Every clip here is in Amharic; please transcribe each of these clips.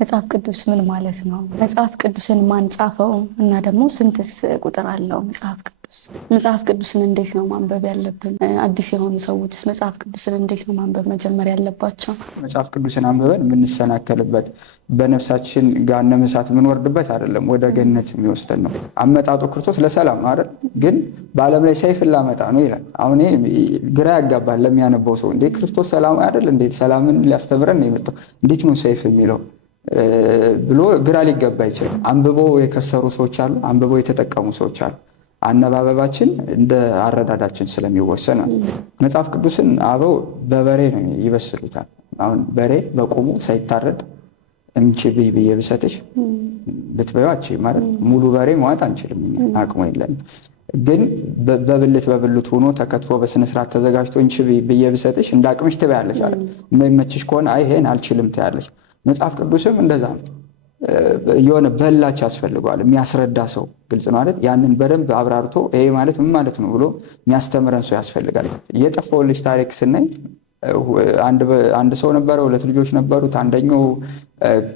መጽሐፍ ቅዱስ ምን ማለት ነው? መጽሐፍ ቅዱስን ማን ጻፈው? እና ደግሞ ስንትስ ቁጥር አለው መጽሐፍ ቅዱስ? መጽሐፍ ቅዱስን እንዴት ነው ማንበብ ያለብን? አዲስ የሆኑ ሰዎችስ መጽሐፍ ቅዱስን እንዴት ነው ማንበብ መጀመር ያለባቸው? መጽሐፍ ቅዱስን አንብበን የምንሰናከልበት በነፍሳችን ገሃነመ እሳት የምንወርድበት አይደለም፣ ወደ ገነት የሚወስደን ነው። አመጣጡ ክርስቶስ ለሰላም ነው አይደል? ግን በዓለም ላይ ሰይፍን ላመጣ ነው ይላል። አሁን ግራ ያጋባል ለሚያነበው ሰው። እንዴ ክርስቶስ ሰላም አይደል? እንዴት ሰላምን ሊያስተምረን ነው የመጣው? እንዴት ነው ሰይፍ የሚለው ብሎ ግራ ሊገባ ይችላል። አንብበው የከሰሩ ሰዎች አሉ፣ አንብበው የተጠቀሙ ሰዎች አሉ። አነባበባችን እንደ አረዳዳችን ስለሚወሰን መጽሐፍ ቅዱስን አበው በበሬ ነው ይበስሉታል። አሁን በሬ በቁሙ ሳይታረድ እንቺ ብይ ብዬ ብሰጥሽ ልትበይው አትችይም ማለት ሙሉ በሬ መዋጥ አንችልም፣ አቅሙ የለንም። ግን በብልት ሆኖ ተከትፎ በስነስርዓት ተዘጋጅቶ እንቺ ብዬ ብሰጥሽ እንደ አቅምሽ ትበያለሽ አለ። የማይመችሽ ከሆነ አይ ይሄን አልችልም ትያለሽ። መጽሐፍ ቅዱስም እንደዛ ነው። የሆነ በላች ያስፈልገዋል፣ የሚያስረዳ ሰው ግልጽ ነው አይደል? ያንን በደንብ አብራርቶ ይሄ ማለት ምን ማለት ነው ብሎ የሚያስተምረን ሰው ያስፈልጋል። የጠፋው ልጅ ታሪክ ስናይ አንድ ሰው ነበረ፣ ሁለት ልጆች ነበሩት። አንደኛው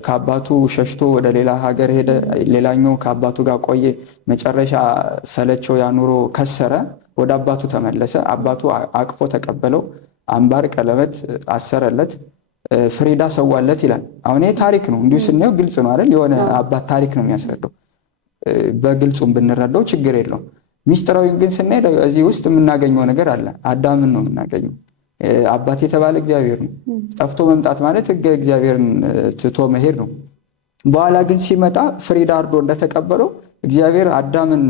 ከአባቱ ሸሽቶ ወደ ሌላ ሀገር ሄደ፣ ሌላኛው ከአባቱ ጋር ቆየ። መጨረሻ ሰለቸው፣ ያኑሮ ከሰረ፣ ወደ አባቱ ተመለሰ። አባቱ አቅፎ ተቀበለው፣ አምባር ቀለበት አሰረለት፣ ፍሪዳ ሰዋለት ይላል። አሁን ይሄ ታሪክ ነው፣ እንዲሁ ስናየው ግልጽ ነው አይደል? የሆነ አባት ታሪክ ነው የሚያስረዳው። በግልጹም ብንረዳው ችግር የለውም። ሚስጥራዊ ግን ስናይ እዚህ ውስጥ የምናገኘው ነገር አለ። አዳምን ነው የምናገኘው። አባት የተባለ እግዚአብሔር ነው። ጠፍቶ መምጣት ማለት ሕገ እግዚአብሔርን ትቶ መሄድ ነው። በኋላ ግን ሲመጣ ፍሪዳ አርዶ እንደተቀበለው እግዚአብሔር አዳምን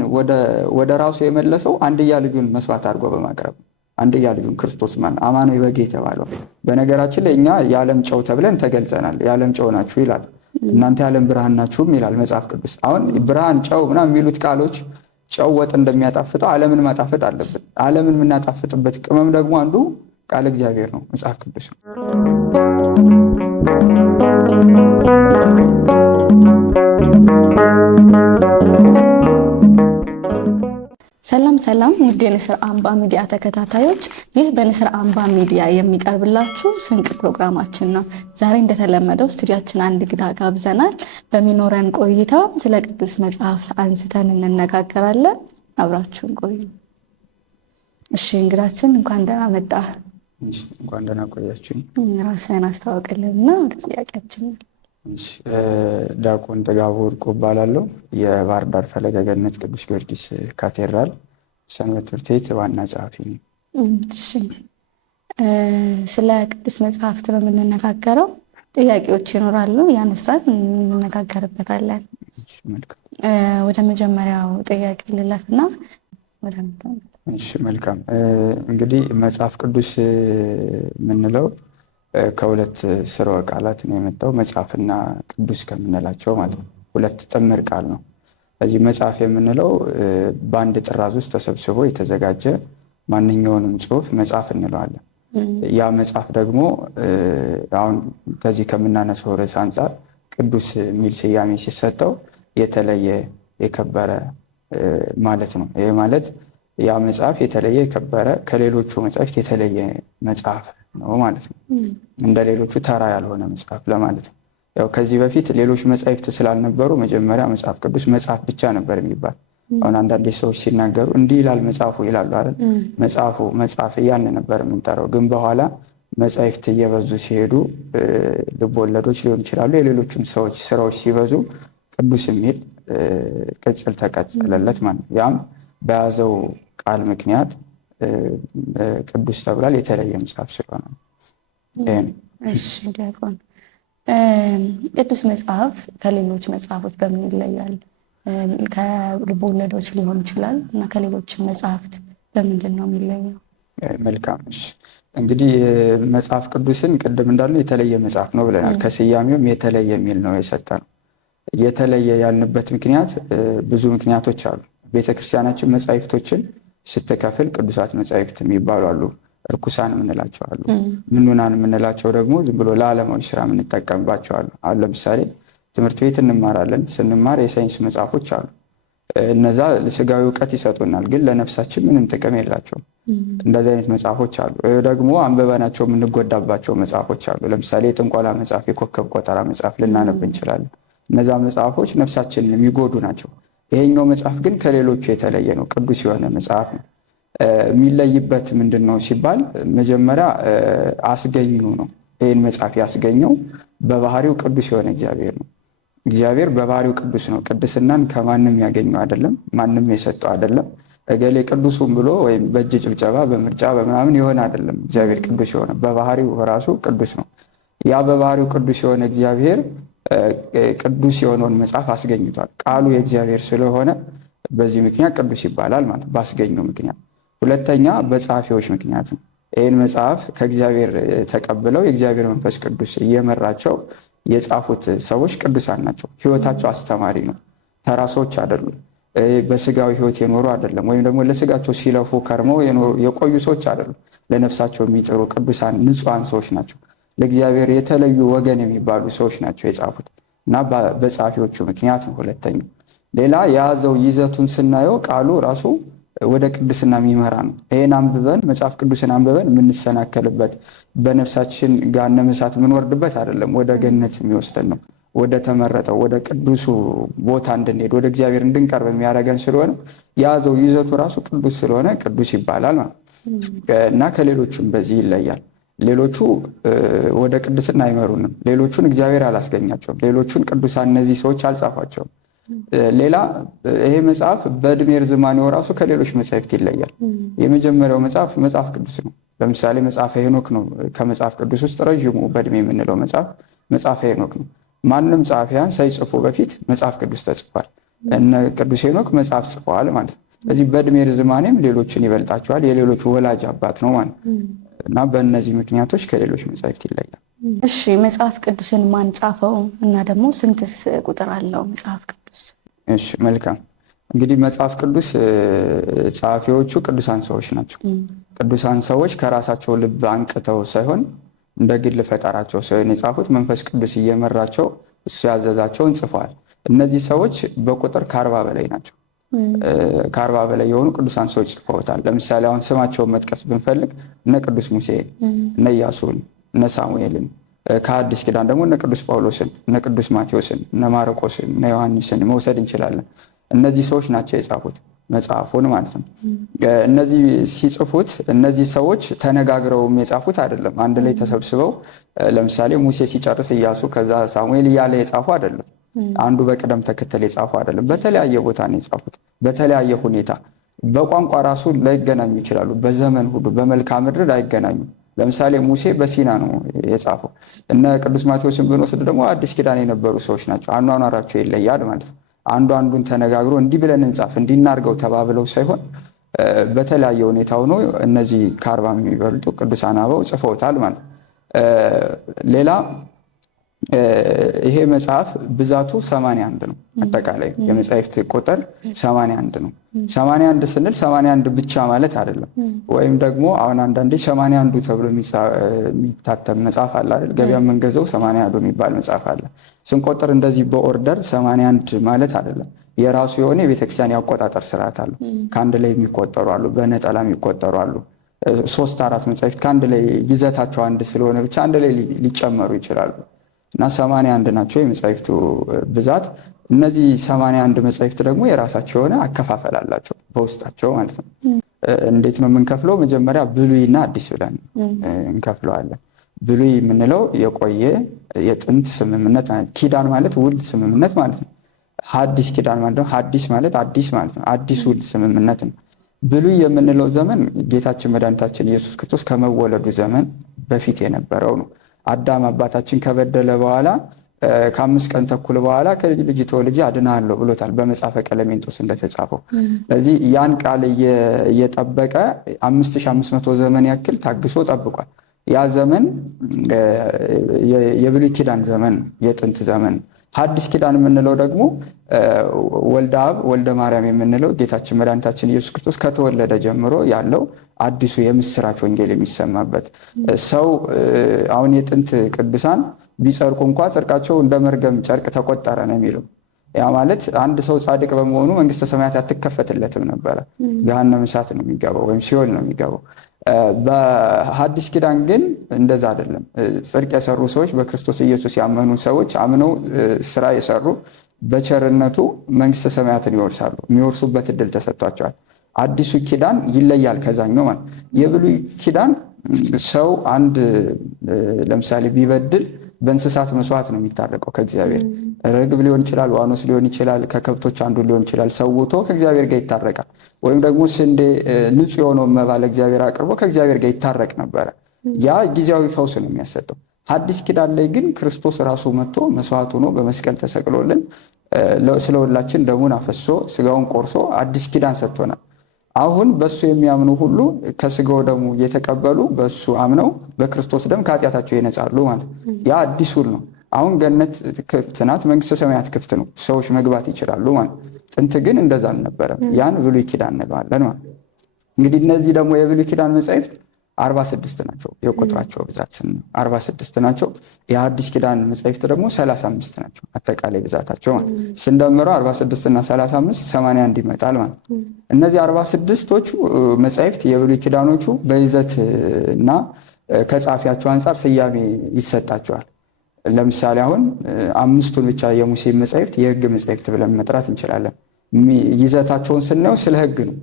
ወደ ራሱ የመለሰው አንድያ ልጁን መስዋዕት አድርጎ በማቅረብ አንድያ ልጁን ክርስቶስ አማኑኤል በጌ የተባለው። በነገራችን ላይ እኛ የዓለም ጨው ተብለን ተገልጸናል። የዓለም ጨው ናችሁ ይላል። እናንተ የዓለም ብርሃን ናችሁም ይላል መጽሐፍ ቅዱስ። አሁን ብርሃን፣ ጨው ምናምን የሚሉት ቃሎች ጨው ወጥ እንደሚያጣፍጠው ዓለምን ማጣፈጥ አለብን። ዓለምን የምናጣፍጥበት ቅመም ደግሞ አንዱ ቃል እግዚአብሔር ነው፣ መጽሐፍ ቅዱስ ነው። ሰላም ሰላም፣ ውድ የንስር አምባ ሚዲያ ተከታታዮች፣ ይህ በንስር አምባ ሚዲያ የሚቀርብላችሁ ስንቅ ፕሮግራማችን ነው። ዛሬ እንደተለመደው ስቱዲያችን አንድ እንግዳ ጋብዘናል። በሚኖረን ቆይታ ስለ ቅዱስ መጽሐፍ አንስተን እንነጋገራለን። አብራችሁን ቆዩ። እሺ እንግዳችን እንኳን ደህና መጣህ። እንኳን ደህና ቆያችሁኝ። ራስህን አስተዋውቅልንና ወደ ጥያቄያችን። ዲያቆን ጥጋቡ ወርቁ እባላለሁ። የባህር ዳር ፈለገ ገነት ቅዱስ ጊዮርጊስ ካቴድራል ሰንበት ትምህርት ቤት ዋና ጸሐፊ ነኝ። ስለ ቅዱስ መጽሐፍት ነው የምንነጋገረው። ጥያቄዎች ይኖራሉ፣ ያነሳን እንነጋገርበታለን። ወደ መጀመሪያው ጥያቄ ልለፍና መልካም። እንግዲህ መጽሐፍ ቅዱስ የምንለው ከሁለት ስርወ ቃላት ነው የመጣው፣ መጽሐፍና ቅዱስ ከምንላቸው ማለት ነው። ሁለት ጥምር ቃል ነው። ስለዚህ መጽሐፍ የምንለው በአንድ ጥራዝ ውስጥ ተሰብስቦ የተዘጋጀ ማንኛውንም ጽሑፍ መጽሐፍ እንለዋለን። ያ መጽሐፍ ደግሞ አሁን ከዚህ ከምናነሳው ርዕስ አንጻር ቅዱስ የሚል ስያሜ ሲሰጠው የተለየ የከበረ ማለት ነው። ይህ ማለት ያ መጽሐፍ የተለየ የከበረ ከሌሎቹ መጽሐፍት የተለየ መጽሐፍ ነው ማለት ነው። እንደ ሌሎቹ ተራ ያልሆነ መጽሐፍ ለማለት ነው። ያው ከዚህ በፊት ሌሎች መጽሐፍት ስላልነበሩ መጀመሪያ መጽሐፍ ቅዱስ መጽሐፍ ብቻ ነበር የሚባል። አሁን አንዳንድ ሰዎች ሲናገሩ እንዲህ ይላል መጽሐፉ ይላሉ አይደል? መጽሐፉ መጽሐፍ እያልን ነበር የምንጠራው። ግን በኋላ መጽሐፍት እየበዙ ሲሄዱ ልቦለዶች ሊሆን ይችላሉ፣ የሌሎችም ሰዎች ስራዎች ሲበዙ ቅዱስ የሚል ቅጽል ተቀጸለለት ማለት ነው። ያም በያዘው ቃል ምክንያት ቅዱስ ተብሏል፣ የተለየ መጽሐፍ ስለሆነ። እሺ ዲያቆን፣ ቅዱስ መጽሐፍ ከሌሎች መጽሐፎች በምን ይለያል? ከልቦለዶች ሊሆን ይችላል እና ከሌሎች መጽሐፍት በምንድን ነው የሚለየው? መልካም። እሺ እንግዲህ መጽሐፍ ቅዱስን ቅድም እንዳልነው የተለየ መጽሐፍ ነው ብለናል። ከስያሜውም የተለየ የሚል ነው የሰጠነው። የተለየ ያልንበት ምክንያት ብዙ ምክንያቶች አሉ። ቤተክርስቲያናችን መጻሕፍቶችን ስትከፍል ቅዱሳት መጻሕፍት የሚባሉ አሉ፣ እርኩሳን የምንላቸው አሉ፣ ምኑናን የምንላቸው ደግሞ ዝም ብሎ ለዓለማዊ ስራ የምንጠቀምባቸው አሉ። አሁን ለምሳሌ ትምህርት ቤት እንማራለን። ስንማር የሳይንስ መጽሐፎች አሉ። እነዛ ስጋዊ እውቀት ይሰጡናል፣ ግን ለነፍሳችን ምንም ጥቅም የላቸውም። እንደዚህ አይነት መጽሐፎች አሉ። ደግሞ አንበበናቸው የምንጎዳባቸው መጽሐፎች አሉ። ለምሳሌ የጥንቆላ መጽሐፍ፣ የኮከብ ቆጠራ መጽሐፍ ልናነብ እንችላለን። እነዛ መጽሐፎች ነፍሳችንን የሚጎዱ ናቸው። ይሄኛው መጽሐፍ ግን ከሌሎቹ የተለየ ነው። ቅዱስ የሆነ መጽሐፍ ነው። የሚለይበት ምንድን ነው ሲባል መጀመሪያ አስገኙ ነው። ይህን መጽሐፍ ያስገኘው በባህሪው ቅዱስ የሆነ እግዚአብሔር ነው። እግዚአብሔር በባህሪው ቅዱስ ነው። ቅድስናን ከማንም ያገኘው አይደለም፣ ማንም የሰጠው አይደለም። እገሌ ቅዱሱም ብሎ ወይም በእጅ ጭብጨባ በምርጫ በምናምን የሆነ አይደለም። እግዚአብሔር ቅዱስ የሆነ በባህሪው ራሱ ቅዱስ ነው። ያ በባህሪው ቅዱስ የሆነ እግዚአብሔር ቅዱስ የሆነውን መጽሐፍ አስገኝቷል። ቃሉ የእግዚአብሔር ስለሆነ በዚህ ምክንያት ቅዱስ ይባላል ማለት ባስገኘው ምክንያት። ሁለተኛ በጸሐፊዎች ምክንያት ነው። ይህን መጽሐፍ ከእግዚአብሔር ተቀብለው የእግዚአብሔር መንፈስ ቅዱስ እየመራቸው የጻፉት ሰዎች ቅዱሳን ናቸው። ሕይወታቸው አስተማሪ ነው። ተራ ሰዎች አይደሉም። በስጋዊ ሕይወት የኖሩ አይደለም፣ ወይም ደግሞ ለስጋቸው ሲለፉ ከርመው የቆዩ ሰዎች አይደሉም። ለነፍሳቸው የሚጥሩ ቅዱሳን ንጹሐን ሰዎች ናቸው። ለእግዚአብሔር የተለዩ ወገን የሚባሉ ሰዎች ናቸው የጻፉት እና በጸሐፊዎቹ ምክንያት ነው። ሁለተኛው ሌላ የያዘው ይዘቱን ስናየው ቃሉ ራሱ ወደ ቅድስና የሚመራ ነው። ይህን አንብበን መጽሐፍ ቅዱስን አንብበን የምንሰናከልበት በነፍሳችን ገሃነመ እሳት የምንወርድበት አይደለም። ወደ ገነት የሚወስደን ነው። ወደ ተመረጠው ወደ ቅዱሱ ቦታ እንድንሄድ ወደ እግዚአብሔር እንድንቀርብ የሚያደርገን ስለሆነ የያዘው ይዘቱ ራሱ ቅዱስ ስለሆነ ቅዱስ ይባላል ማለት እና ከሌሎቹም በዚህ ይለያል። ሌሎቹ ወደ ቅድስና አይመሩንም። ሌሎቹን እግዚአብሔር አላስገኛቸውም። ሌሎቹን ቅዱሳን እነዚህ ሰዎች አልጻፏቸውም። ሌላ ይሄ መጽሐፍ በእድሜ ርዝማኔው ራሱ ከሌሎች መጽሐፍት ይለያል። የመጀመሪያው መጽሐፍ ቅዱስ ነው። ለምሳሌ መጽሐፈ ሄኖክ ነው ከመጽሐፍ ቅዱስ ውስጥ ረዥሙ በእድሜ የምንለው መጽሐፈ ሄኖክ ነው። ማንም ጸሐፊያን ሳይጽፉ በፊት መጽሐፍ ቅዱስ ተጽፏል። እነ ቅዱስ ሄኖክ መጽሐፍ ጽፈዋል ማለት ነው። ስለዚህ በእድሜ ርዝማኔም ሌሎችን ይበልጣቸዋል። የሌሎች ወላጅ አባት ነው ማለት እና በእነዚህ ምክንያቶች ከሌሎች መጽሐፍት ይለያል። እሺ፣ መጽሐፍ ቅዱስን ማን ጻፈው እና ደግሞ ስንትስ ቁጥር አለው መጽሐፍ ቅዱስ? እሺ፣ መልካም። እንግዲህ መጽሐፍ ቅዱስ ጸሐፊዎቹ ቅዱሳን ሰዎች ናቸው። ቅዱሳን ሰዎች ከራሳቸው ልብ አንቅተው ሳይሆን እንደ ግል ፈጠራቸው ሳይሆን የጻፉት መንፈስ ቅዱስ እየመራቸው እሱ ያዘዛቸውን ጽፈዋል። እነዚህ ሰዎች በቁጥር ከ40 በላይ ናቸው። ከ40 በላይ የሆኑ ቅዱሳን ሰዎች ጽፈውታል። ለምሳሌ አሁን ስማቸውን መጥቀስ ብንፈልግ እነ ቅዱስ ሙሴን፣ እነ ኢያሱን፣ እነ ሳሙኤልን፣ ከአዲስ ኪዳን ደግሞ እነ ቅዱስ ጳውሎስን፣ እነ ቅዱስ ማቴዎስን፣ እነ ማርቆስን፣ እነ ዮሐንስን መውሰድ እንችላለን። እነዚህ ሰዎች ናቸው የጻፉት መጽሐፉን ማለት ነው። እነዚህ ሲጽፉት እነዚህ ሰዎች ተነጋግረውም የጻፉት አይደለም። አንድ ላይ ተሰብስበው ለምሳሌ ሙሴ ሲጨርስ ኢያሱ ከዛ ሳሙኤል እያለ የጻፉ አይደለም። አንዱ በቅደም ተከተል የጻፉ አይደለም። በተለያየ ቦታ ነው የጻፉት፣ በተለያየ ሁኔታ። በቋንቋ ራሱ ላይገናኙ ይችላሉ። በዘመን ሁሉ በመልክዓ ምድር ላይገናኙ። ለምሳሌ ሙሴ በሲና ነው የጻፈው። እነ ቅዱስ ማቴዎስን ብንወስድ ደግሞ አዲስ ኪዳን የነበሩ ሰዎች ናቸው። አኗኗራቸው ይለያል ማለት ነው። አንዱ አንዱን ተነጋግሮ እንዲህ ብለን እንጻፍ እንዲናርገው ተባብለው ሳይሆን በተለያየ ሁኔታ ሆኖ እነዚህ ከ40 የሚበልጡ ቅዱሳን አበው ጽፈውታል ማለት። ሌላ ይሄ መጽሐፍ ብዛቱ 81 ነው። አጠቃላይ የመጽሐፍት ቁጥር 81 ነው። 81 ስንል 81 ብቻ ማለት አይደለም። ወይም ደግሞ አሁን አንዳንዴ 81 ተብሎ የሚታተም መጽሐፍ አለ አይደል? ገበያ የምንገዛው 81 የሚባል መጽሐፍ አለ። ስንቆጥር እንደዚህ በኦርደር 81 ማለት አይደለም። የራሱ የሆነ የቤተክርስቲያን ያቆጣጠር ስርዓት አለ። ከአንድ ላይ የሚቆጠሩ አሉ፣ በነጠላ የሚቆጠሩ አሉ። 3-4 መጽሐፍት ከአንድ ላይ ይዘታቸው አንድ ስለሆነ ብቻ አንድ ላይ ሊጨመሩ ይችላሉ እና 81 ናቸው የመጽሐፍቱ ብዛት። እነዚህ 81 መጽሐፍት ደግሞ የራሳቸው የሆነ አከፋፈል አላቸው በውስጣቸው ማለት ነው። እንዴት ነው የምንከፍለው? መጀመሪያ ብሉይና አዲስ ብለን እንከፍለዋለን። ብሉይ የምንለው የቆየ የጥንት ስምምነት ማለት፣ ኪዳን ማለት ውል ስምምነት ማለት ነው። ሐዲስ ኪዳን ማለት ነው፣ ሐዲስ ማለት አዲስ ማለት ነው። አዲስ ውል ስምምነት ነው። ብሉይ የምንለው ዘመን ጌታችን መድኃኒታችን ኢየሱስ ክርስቶስ ከመወለዱ ዘመን በፊት የነበረው ነው። አዳም አባታችን ከበደለ በኋላ ከ5 ቀን ተኩል በኋላ ከልጅ ልጅ ተወልጄ አድናለሁ ብሎታል በመጽሐፈ ቀለሜንጦስ እንደተጻፈው። ስለዚህ ያን ቃል እየጠበቀ 5500 ዘመን ያክል ታግሶ ጠብቋል። ያ ዘመን የብሉይ ኪዳን ዘመን የጥንት ዘመን። ሐዲስ ኪዳን የምንለው ደግሞ ወልደ አብ ወልደ ማርያም የምንለው ጌታችን መድኃኒታችን ኢየሱስ ክርስቶስ ከተወለደ ጀምሮ ያለው አዲሱ የምስራች ወንጌል የሚሰማበት ሰው። አሁን የጥንት ቅዱሳን ቢጸድቁ እንኳ ጽድቃቸው እንደ መርገም ጨርቅ ተቆጠረ ነው የሚለው። ያ ማለት አንድ ሰው ጻድቅ በመሆኑ መንግስተ ሰማያት አትከፈትለትም ነበረ። ገሃነመ እሳት ነው የሚገባው ወይም ሲኦል ነው የሚገባው። በሐዲስ ኪዳን ግን እንደዛ አይደለም። ጽድቅ የሰሩ ሰዎች፣ በክርስቶስ ኢየሱስ ያመኑ ሰዎች አምነው ስራ የሰሩ በቸርነቱ መንግስተ ሰማያትን ይወርሳሉ። የሚወርሱበት እድል ተሰጥቷቸዋል። አዲሱ ኪዳን ይለያል ከዛኛው ማለት። የብሉይ ኪዳን ሰው አንድ ለምሳሌ ቢበድል በእንስሳት መስዋዕት ነው የሚታረቀው ከእግዚአብሔር። ርግብ ሊሆን ይችላል፣ ዋኖስ ሊሆን ይችላል፣ ከከብቶች አንዱ ሊሆን ይችላል። ሰውቶ ከእግዚአብሔር ጋር ይታረቃል። ወይም ደግሞ ስንዴ ንጹህ የሆነውን መባ ለእግዚአብሔር አቅርቦ ከእግዚአብሔር ጋር ይታረቅ ነበረ። ያ ጊዜያዊ ፈውስ ነው የሚያሰጠው። ሐዲስ ኪዳን ላይ ግን ክርስቶስ ራሱ መጥቶ መስዋዕት ሆኖ በመስቀል ተሰቅሎልን ስለ ሁላችን ደሙን አፈሶ ስጋውን ቆርሶ አዲስ ኪዳን ሰጥቶናል። አሁን በሱ የሚያምኑ ሁሉ ከስጋው ደሙ እየተቀበሉ በሱ አምነው በክርስቶስ ደም ከኃጢአታቸው ይነጻሉ ማለት ያ አዲስ ውል ነው። አሁን ገነት ክፍት ናት፣ መንግስተ ሰማያት ክፍት ነው፣ ሰዎች መግባት ይችላሉ ማለት። ጥንት ግን እንደዛ አልነበረም። ያን ብሉይ ኪዳን እንለዋለን ማለት። እንግዲህ እነዚህ ደግሞ የብሉይ ኪዳን መጻሕፍት 46 ናቸው። የቁጥራቸው ብዛት 46 ናቸው። የሐዲስ ኪዳን መጻሕፍት ደግሞ 35 ናቸው። አጠቃላይ ብዛታቸው ማለት ስንደምረው 46 እና 35 81 ይመጣል ማለት። እነዚህ 46ቶቹ መጻሕፍት የብሉይ ኪዳኖቹ በይዘት እና ከጻፊያቸው አንጻር ስያሜ ይሰጣቸዋል። ለምሳሌ አሁን 5ቱን ብቻ የሙሴ መጻሕፍት የሕግ መጻሕፍት ብለን መጥራት እንችላለን። ይዘታቸውን ስናየው ስለ ሕግ ነው።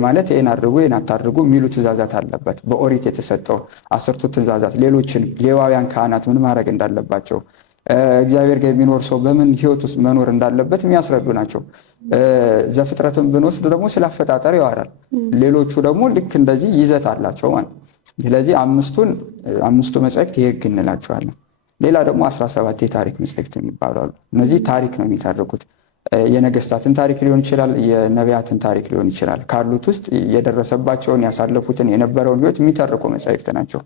ማለት ይህን አድርጉ ይህን አታድርጉ የሚሉ ትእዛዛት አለበት። በኦሪት የተሰጠው 10ቱ ትእዛዛት፣ ሌሎችን ሌዋውያን ካህናት ምን ማድረግ እንዳለባቸው፣ እግዚአብሔር ጋር የሚኖር ሰው በምን ህይወት ውስጥ መኖር እንዳለበት የሚያስረዱ ናቸው። ዘፍጥረትን ብንወስድ ደግሞ ስለ አፈጣጠር ያወራል። ሌሎቹ ደግሞ ልክ እንደዚህ ይዘት አላቸው ማለት። ስለዚህ አምስቱ መጻሕፍት የሕግ እንላቸዋለን። ሌላ ደግሞ 17 የታሪክ መጻሕፍት የሚባሉ አሉ። እነዚህ ታሪክ ነው የሚታርኩት። የነገስታትን ታሪክ ሊሆን ይችላል፣ የነቢያትን ታሪክ ሊሆን ይችላል። ካሉት ውስጥ የደረሰባቸውን ያሳለፉትን የነበረውን ህይወት የሚተርኩ መጻሕፍት ናቸው።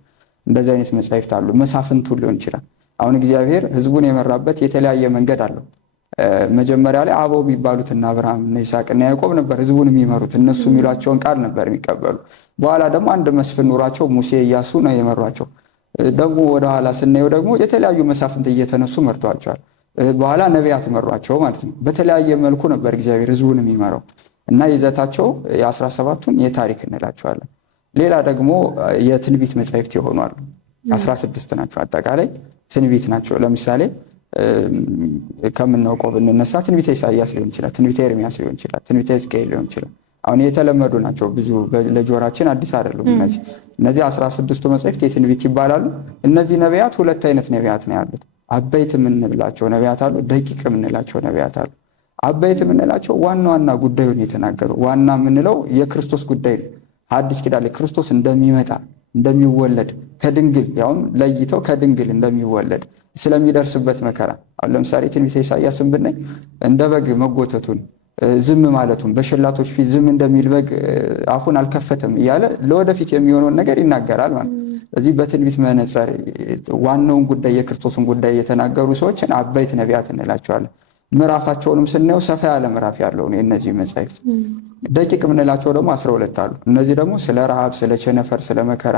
እንደዚህ አይነት መጻሕፍት አሉ። መሳፍንቱን ሊሆን ይችላል። አሁን እግዚአብሔር ህዝቡን የመራበት የተለያየ መንገድ አለው። መጀመሪያ ላይ አበው የሚባሉት እና አብርሃም እና ይስሐቅ እና ያዕቆብ ነበር ህዝቡን የሚመሩት። እነሱ የሚሏቸውን ቃል ነበር የሚቀበሉ። በኋላ ደግሞ አንድ መስፍን ኑሯቸው ሙሴ፣ ኢያሱ ነው የመሯቸው። ደግሞ ወደኋላ ስናየው ደግሞ የተለያዩ መሳፍንት እየተነሱ መርቷቸዋል። በኋላ ነቢያት መሯቸው ማለት ነው። በተለያየ መልኩ ነበር እግዚአብሔር ህዝቡን የሚመራው እና ይዘታቸው የ17ቱን የታሪክ እንላቸዋለን። ሌላ ደግሞ የትንቢት መጻሕፍት ይሆኑ አሉ። 16 ናቸው አጠቃላይ ትንቢት ናቸው። ለምሳሌ ከምናውቀው ብንነሳ ትንቢተ ኢሳይያስ ሊሆን ይችላል፣ ትንቢተ ኤርምያስ ሊሆን ይችላል፣ ትንቢተ ሕዝቅኤል ሊሆን ይችላል። አሁን የተለመዱ ናቸው፣ ብዙ ለጆሮአችን አዲስ አይደሉም። እነዚህ 16ቱ መጻሕፍት የትንቢት ይባላሉ። እነዚህ ነቢያት ሁለት አይነት ነቢያት ነው ያሉት። አበይት የምንላቸው ነቢያት አሉ፣ ደቂቅ የምንላቸው ነቢያት አሉ። አበይት የምንላቸው ዋና ዋና ጉዳዩን የተናገሩ፣ ዋና የምንለው የክርስቶስ ጉዳይ ነው። ሐዲስ ኪዳን ላይ ክርስቶስ እንደሚመጣ እንደሚወለድ ከድንግል ያውም ለይተው ከድንግል እንደሚወለድ ስለሚደርስበት መከራ አሁን ለምሳሌ ትንቢተ ኢሳይያስን ብናይ እንደ በግ መጎተቱን ዝም ማለቱን በሸላቶች ፊት ዝም እንደሚል በግ አፉን አልከፈተም እያለ ለወደፊት የሚሆነውን ነገር ይናገራል ማለት። ስለዚህ በትንቢት መነጽር ዋናውን ጉዳይ የክርስቶስን ጉዳይ የተናገሩ ሰዎችን አበይት ነቢያት እንላቸዋለን። ምዕራፋቸውንም ስናየው ሰፋ ያለ ምዕራፍ ያለው ነው የእነዚህ መጻሕፍት። ደቂቅ የምንላቸው ደግሞ 12 አሉ። እነዚህ ደግሞ ስለ ረሃብ፣ ስለ ቸነፈር፣ ስለ መከራ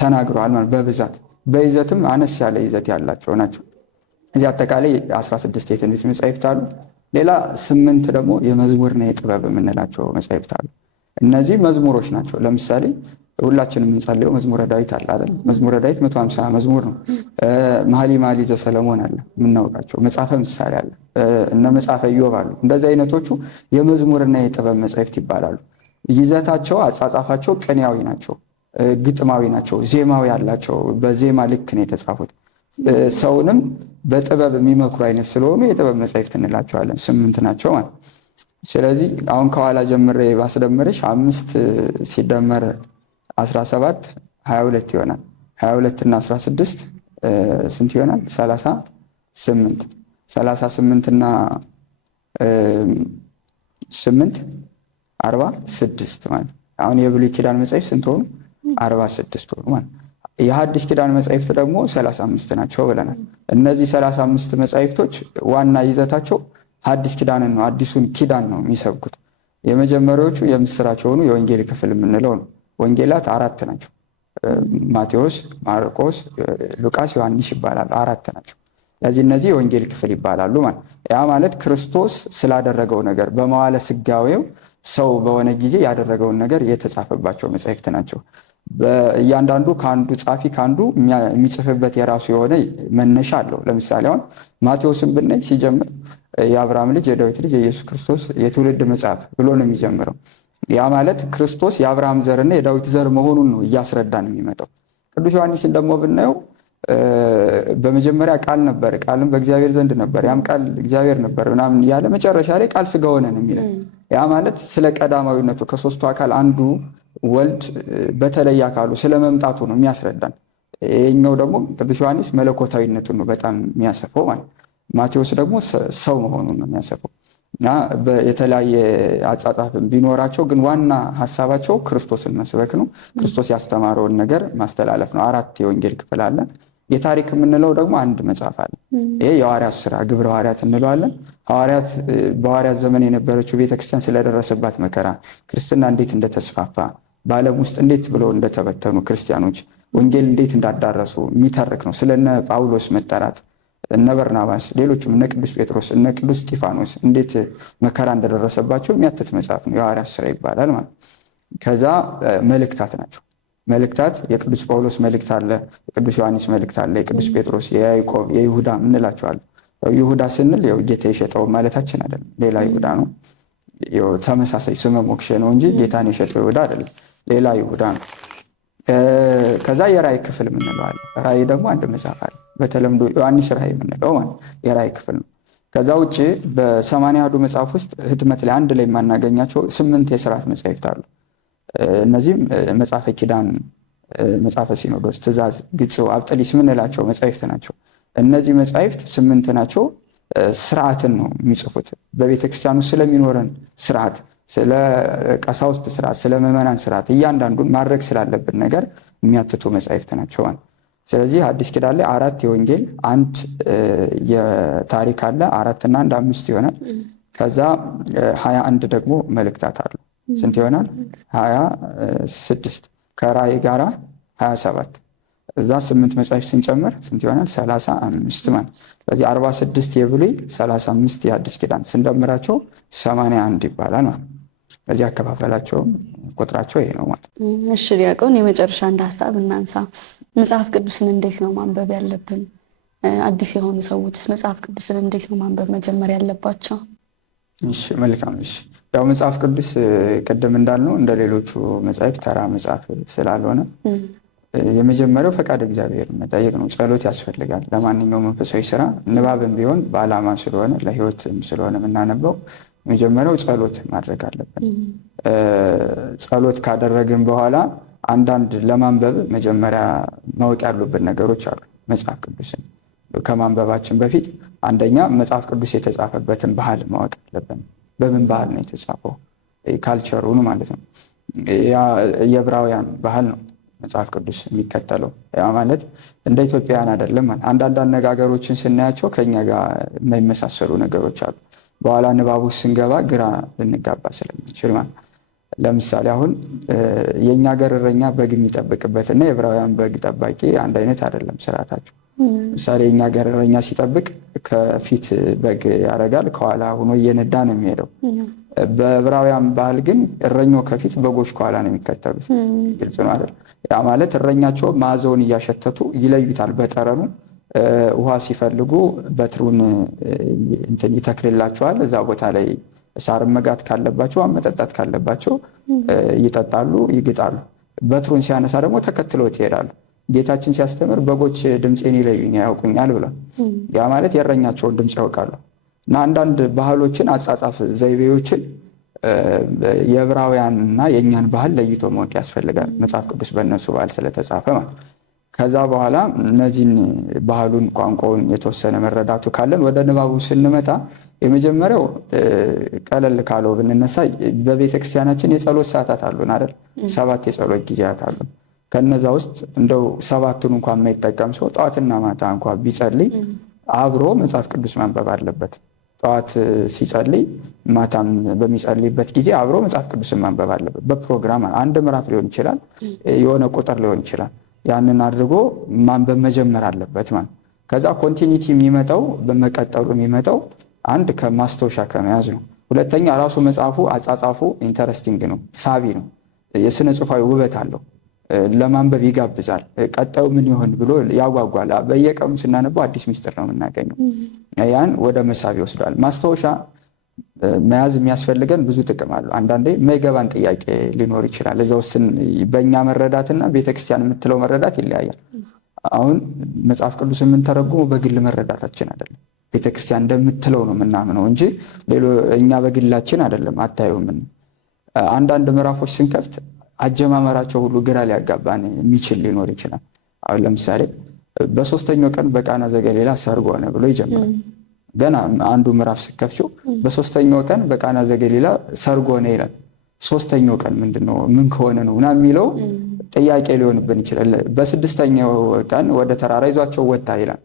ተናግረዋል ማለት በብዛት በይዘትም አነስ ያለ ይዘት ያላቸው ናቸው። እዚህ አጠቃላይ 16 የትንቢት መጻሕፍት አሉ። ሌላ 8 ደግሞ የመዝሙርና የጥበብ የምንላቸው መጻሕፍት አሉ። እነዚህ መዝሙሮች ናቸው። ለምሳሌ ሁላችንም የምንጸልየው መዝሙረ ዳዊት አለ አይደል? መዝሙረ ዳዊት 150 መዝሙር ነው። መኃልየ ዘሰሎሞን አለ የምናውቃቸው። መጽሐፈ ምሳሌ አለ፣ እነ መጽሐፈ ኢዮብ አሉ። እንደዚህ አይነቶቹ የመዝሙርና የጥበብ መጻሕፍት ይባላሉ። ይዘታቸው አጻጻፋቸው ቅኔያዊ ናቸው፣ ግጥማዊ ናቸው፣ ዜማዊ አላቸው። በዜማ ልክ ነው የተጻፉት። ሰውንም በጥበብ የሚመክሩ አይነት ስለሆኑ የጥበብ መጻሕፍት እንላቸዋለን። 8 ናቸው ማለት። ስለዚህ አሁን ከኋላ ጀምሬ ባስደምርሽ 5 ሲደመር 17 22 ይሆናል። 22 እና 16 ስንት ይሆናል? 38 38 እና 8 46 ማለት። አሁን የብሉይ ኪዳን መጻሕፍት ስንት ሆኑ? 46 ሆኑ ማለት። የሐዲስ ኪዳን መጻሕፍት ደግሞ 35 ናቸው ብለናል። እነዚህ 35 መጻሕፍቶች ዋና ይዘታቸው ሐዲስ ኪዳንን ነው፣ አዲሱን ኪዳን ነው የሚሰብኩት። የመጀመሪያዎቹ የምስራች የሆኑ የወንጌል ክፍል የምንለው ነው። ወንጌላት 4 ናቸው። ማቴዎስ፣ ማርቆስ፣ ሉቃስ፣ ዮሐንስ ይባላሉ። 4 ናቸው። ለዚህ እነዚህ የወንጌል ክፍል ይባላሉ ማለት። ያ ማለት ክርስቶስ ስላደረገው ነገር በመዋዕለ ሥጋዌው ሰው በሆነ ጊዜ ያደረገውን ነገር የተጻፈባቸው መጻሕፍት ናቸው። እያንዳንዱ ከአንዱ ጻፊ ከአንዱ የሚጽፍበት የራሱ የሆነ መነሻ አለው። ለምሳሌ አሁን ማቴዎስን ብናይ ሲጀምር የአብርሃም ልጅ የዳዊት ልጅ የኢየሱስ ክርስቶስ የትውልድ መጽሐፍ ብሎ ነው የሚጀምረው። ያ ማለት ክርስቶስ የአብርሃም ዘርና የዳዊት ዘር መሆኑን ነው እያስረዳን የሚመጣው። ቅዱስ ዮሐንስን ደግሞ ብናየው በመጀመሪያ ቃል ነበር፣ ቃልም በእግዚአብሔር ዘንድ ነበር፣ ያም ቃል እግዚአብሔር ነበር ምናምን ያለ መጨረሻ ላይ ቃል ሥጋ ሆነ ነው የሚለው። ያ ማለት ስለ ቀዳማዊነቱ ከሦስቱ አካል አንዱ ወልድ በተለየ አካሉ ስለ መምጣቱ ነው የሚያስረዳን። ይሄኛው ደግሞ ቅዱስ ዮሐንስ መለኮታዊነቱን ነው በጣም የሚያሰፈው ማለት። ማቴዎስ ደግሞ ሰው መሆኑን ነው የሚያሰፈው። እና የተለያየ አጻጻፍ ቢኖራቸው ግን ዋና ሀሳባቸው ክርስቶስን መስበክ ነው። ክርስቶስ ያስተማረውን ነገር ማስተላለፍ ነው። 4 የወንጌል ክፍል አለ። የታሪክ የምንለው ደግሞ አንድ መጽሐፍ አለ። ይሄ የሐዋርያት ሥራ ግብረ ሐዋርያት እንለዋለን። ሐዋርያት በሐዋርያት ዘመን የነበረችው ቤተክርስቲያን ስለደረሰባት መከራ፣ ክርስትና እንዴት እንደተስፋፋ፣ በዓለም ውስጥ እንዴት ብለው እንደተበተኑ ክርስቲያኖች ወንጌል እንዴት እንዳዳረሱ የሚተርክ ነው። ስለነ ጳውሎስ መጠራት፣ እነ በርናባስ፣ ሌሎችም እነ ቅዱስ ጴጥሮስ፣ እነ ቅዱስ እስጢፋኖስ እንዴት መከራ እንደደረሰባቸው የሚያትት መጽሐፍ ነው። የሐዋርያት ሥራ ይባላል ማለት። ከዛ መልእክታት ናቸው። መልእክታት የቅዱስ ጳውሎስ መልእክት አለ፣ የቅዱስ ዮሐንስ መልእክት አለ፣ የቅዱስ ጴጥሮስ፣ የያዕቆብ፣ የይሁዳ እንላቸዋለን። ይሁዳ ስንል ያው ጌታ የሸጠው ማለታችን አይደለም፣ ሌላ ይሁዳ ነው። ተመሳሳይ ስመ ሞክሼ ነው እንጂ ጌታን የሸጠው ይሁዳ አይደለም፣ ሌላ ይሁዳ ነው። ከዛ የራእይ ክፍል የምንለው አለ። ራእይ ደግሞ አንድ መጽሐፍ አለ፣ በተለምዶ ዮሐንስ ራእይ የምንለው ማለት የራእይ ክፍል ነው። ከዛ ውጭ በ81 መጽሐፍ ውስጥ ህትመት ላይ አንድ ላይ የማናገኛቸው 8 የሥርዓት መጻሕፍት አሉ። እነዚህም መጽሐፈ ኪዳን፣ መጽሐፈ ሲኖዶስ፣ ትእዛዝ፣ ግጽው፣ አብጠሊስ የምንላቸው መጻሕፍት ናቸው። እነዚህ መጻሕፍት 8 ናቸው። ስርዓትን ነው የሚጽፉት። በቤተክርስቲያኑ ስለሚኖረን ስርዓት፣ ስለ ቀሳውስት ስርዓት፣ ስለ ምዕመናን ስርዓት እያንዳንዱን ማድረግ ስላለብን ነገር የሚያትቱ መጻሕፍት ናቸው። ስለዚህ አዲስ ኪዳን ላይ 4 የወንጌል 1 የታሪክ አለ። 4 እና 1 5 ይሆናል። ከዛ 21 ደግሞ መልእክታት አሉ። ስንት ይሆናል? 26 ከራእይ ጋራ 27 እዛ 8 መጻሕፍት ስንጨምር ስንት ይሆናል? 35 ማለት። ስለዚህ 46 የብሉይ 35 የአዲስ ኪዳን ስንደምራቸው 81 ይባላል ማለት። ስለዚህ አከፋፈላቸውም ቁጥራቸው ይሄ ነው ማለት። እሺ ዲያቆን፣ የመጨረሻ አንድ ሀሳብ እናንሳ። መጽሐፍ ቅዱስን እንዴት ነው ማንበብ ያለብን? አዲስ የሆኑ ሰዎችስ መጽሐፍ ቅዱስን እንዴት ነው ማንበብ መጀመር ያለባቸው? እሺ መልካም። እሺ ያው መጽሐፍ ቅዱስ ቅድም እንዳልነው እንደ ሌሎቹ መጻሕፍት ተራ መጽሐፍ ስላልሆነ የመጀመሪያው ፈቃድ እግዚአብሔር መጠየቅ ነው። ጸሎት ያስፈልጋል። ለማንኛውም መንፈሳዊ ስራ ንባብም ቢሆን በዓላማ ስለሆነ ለሕይወትም ስለሆነ የምናነበው መጀመሪያው ጸሎት ማድረግ አለብን። ጸሎት ካደረግን በኋላ አንዳንድ ለማንበብ መጀመሪያ ማወቅ ያሉብን ነገሮች አሉ። መጽሐፍ ቅዱስን ከማንበባችን በፊት አንደኛ መጽሐፍ ቅዱስ የተጻፈበትን ባህል ማወቅ አለብን። በምን ባህል ነው የተጻፈው? ካልቸሩን ማለት ነው። የዕብራውያን ባህል ነው መጽሐፍ ቅዱስ የሚከተለው። ያ ማለት እንደ ኢትዮጵያውያን አይደለም። አንዳንድ አነጋገሮችን ስናያቸው ከኛ ጋር የማይመሳሰሉ ነገሮች አሉ። በኋላ ንባቡ ስንገባ ግራ ልንጋባ ስለምንችል ማለት። ለምሳሌ አሁን የኛ ሀገር እረኛ በግ የሚጠብቅበትና የዕብራውያን በግ ጠባቂ አንድ አይነት አይደለም ስርዓታቸው። ለምሳሌ የኛ ሀገር እረኛ ሲጠብቅ ከፊት በግ ያደርጋል፣ ከኋላ ሆኖ እየነዳ ነው የሚሄደው። በዕብራውያን ባህል ግን እረኛው ከፊት በጎች ከኋላ ነው የሚከተሉት። ግልጽ ነው አይደል? ያ ማለት እረኛቸው መዓዛውን እያሸተቱ ይለዩታል በጠረኑ። ውሃ ሲፈልጉ በትሩን ይተክልላቸዋል። እዛ ቦታ ላይ ሳር መጋት ካለባቸው መጠጣት ካለባቸው ይጠጣሉ፣ ይግጣሉ። በትሩን ሲያነሳ ደግሞ ተከትለውት ይሄዳሉ። ጌታችን ሲያስተምር በጎች ድምፄን ይለዩኝ ያውቁኛል ብሏል። ያ ማለት የእረኛቸውን ድምፅ ያውቃሉ። እና አንዳንድ ባህሎችን፣ አጻጻፍ ዘይቤዎችን የዕብራውያንና የእኛን ባህል ለይቶ ማወቅ ያስፈልጋል። መጽሐፍ ቅዱስ በእነሱ ባህል ስለተጻፈ ማለት። ከዛ በኋላ እነዚህን ባህሉን፣ ቋንቋውን የተወሰነ መረዳቱ ካለን ወደ ንባቡ ስንመጣ የመጀመሪያው ቀለል ካለው ብንነሳ በቤተክርስቲያናችን የጸሎት ሰዓታት አሉን አይደል? 7 የጸሎት ጊዜያት አሉን። ከነዛ ውስጥ እንደው 7ቱን እንኳን የማይጠቀም ሰው ጠዋትና ማታ እንኳን ቢጸልይ አብሮ መጽሐፍ ቅዱስ ማንበብ አለበት። ጠዋት ሲጸልይ ማታም በሚጸልይበት ጊዜ አብሮ መጽሐፍ ቅዱስን ማንበብ አለበት። በፕሮግራም አንድ ምዕራፍ ሊሆን ይችላል፣ የሆነ ቁጥር ሊሆን ይችላል። ያንን አድርጎ ማንበብ መጀመር አለበት ማለት። ከዛ ኮንቲኒቲ የሚመጣው በመቀጠሉ የሚመጣው አንድ ከማስታወሻ ከመያዝ ነው። ሁለተኛ ራሱ መጽሐፉ አጻጻፉ ኢንተረስቲንግ ነው፣ ሳቢ ነው፣ የስነ ጽሑፋዊ ውበት አለው፣ ለማንበብ ይጋብዛል። ቀጣዩ ምን ይሆን ብሎ ያጓጓል። በየቀኑ ስናነበው አዲስ ሚስጥር ነው የምናገኘው። ያን ወደ መሳብ ይወስደዋል። ማስታወሻ መያዝ የሚያስፈልገን ብዙ ጥቅም አለው። አንዳንዴ የማይገባን ጥያቄ ሊኖር ይችላል። እዛው በእኛ መረዳትና ቤተክርስቲያን የምትለው መረዳት ይለያያል። አሁን መጽሐፍ ቅዱስ የምንተረጉመው በግል መረዳታችን አይደለም። ቤተክርስቲያን እንደምትለው ነው የምናምነው እንጂ እኛ በግላችን አይደለም። አታዩም። አንዳንድ ምዕራፎች ስንከፍት አጀማመራቸው ሁሉ ግራ ሊያጋባን የሚችል ሊኖር ይችላል። አሁን ለምሳሌ በሶስተኛው ቀን በቃና ዘገሊላ ሰርግ ሆነ ብሎ ይጀምራል። ገና አንዱ ምዕራፍ ስከፍቸው በሶስተኛው ቀን በቃና ዘገሊላ ሰርግ ሆነ ይላል። ሶስተኛው ቀን ምንድነው? ምን ከሆነ ነው እና የሚለው ጥያቄ ሊሆንብን ይችላል። በስድስተኛው ቀን ወደ ተራራ ይዟቸው ወጣ ይላል።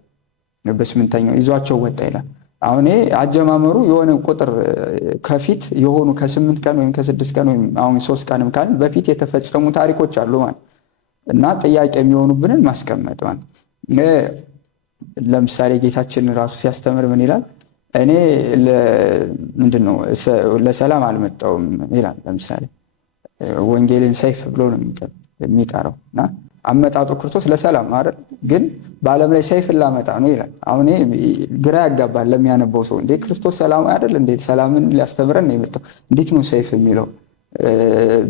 በስምንተኛው ይዟቸው ወጣ ይላል። አሁን አጀማመሩ የሆነ ቁጥር ከፊት የሆኑ ከ8 ቀን ወይም ከ6 ቀን ወይም አሁን 3 ቀንም ካልን በፊት የተፈጸሙ ታሪኮች አሉ ማለት እና ጥያቄ የሚሆኑብንን ማስቀመጥ ማለት። ለምሳሌ ጌታችን ራሱ ሲያስተምር ምን ይላል? እኔ ምንድነው ለሰላም አልመጣሁም ይላል። ለምሳሌ ወንጌልን ሰይፍ ብሎ ነው የሚጠራው እና አመጣጡ ክርስቶስ ለሰላም ነው አይደል? ግን በዓለም ላይ ሰይፍ ላመጣ ነው ይላል። አሁን ግራ ያጋባል ለሚያነበው ሰው። እንዴ ክርስቶስ ሰላም አይደል? እንዴት ሰላምን ሊያስተምረን ነው የመጣው? እንዴት ነው ሰይፍ የሚለው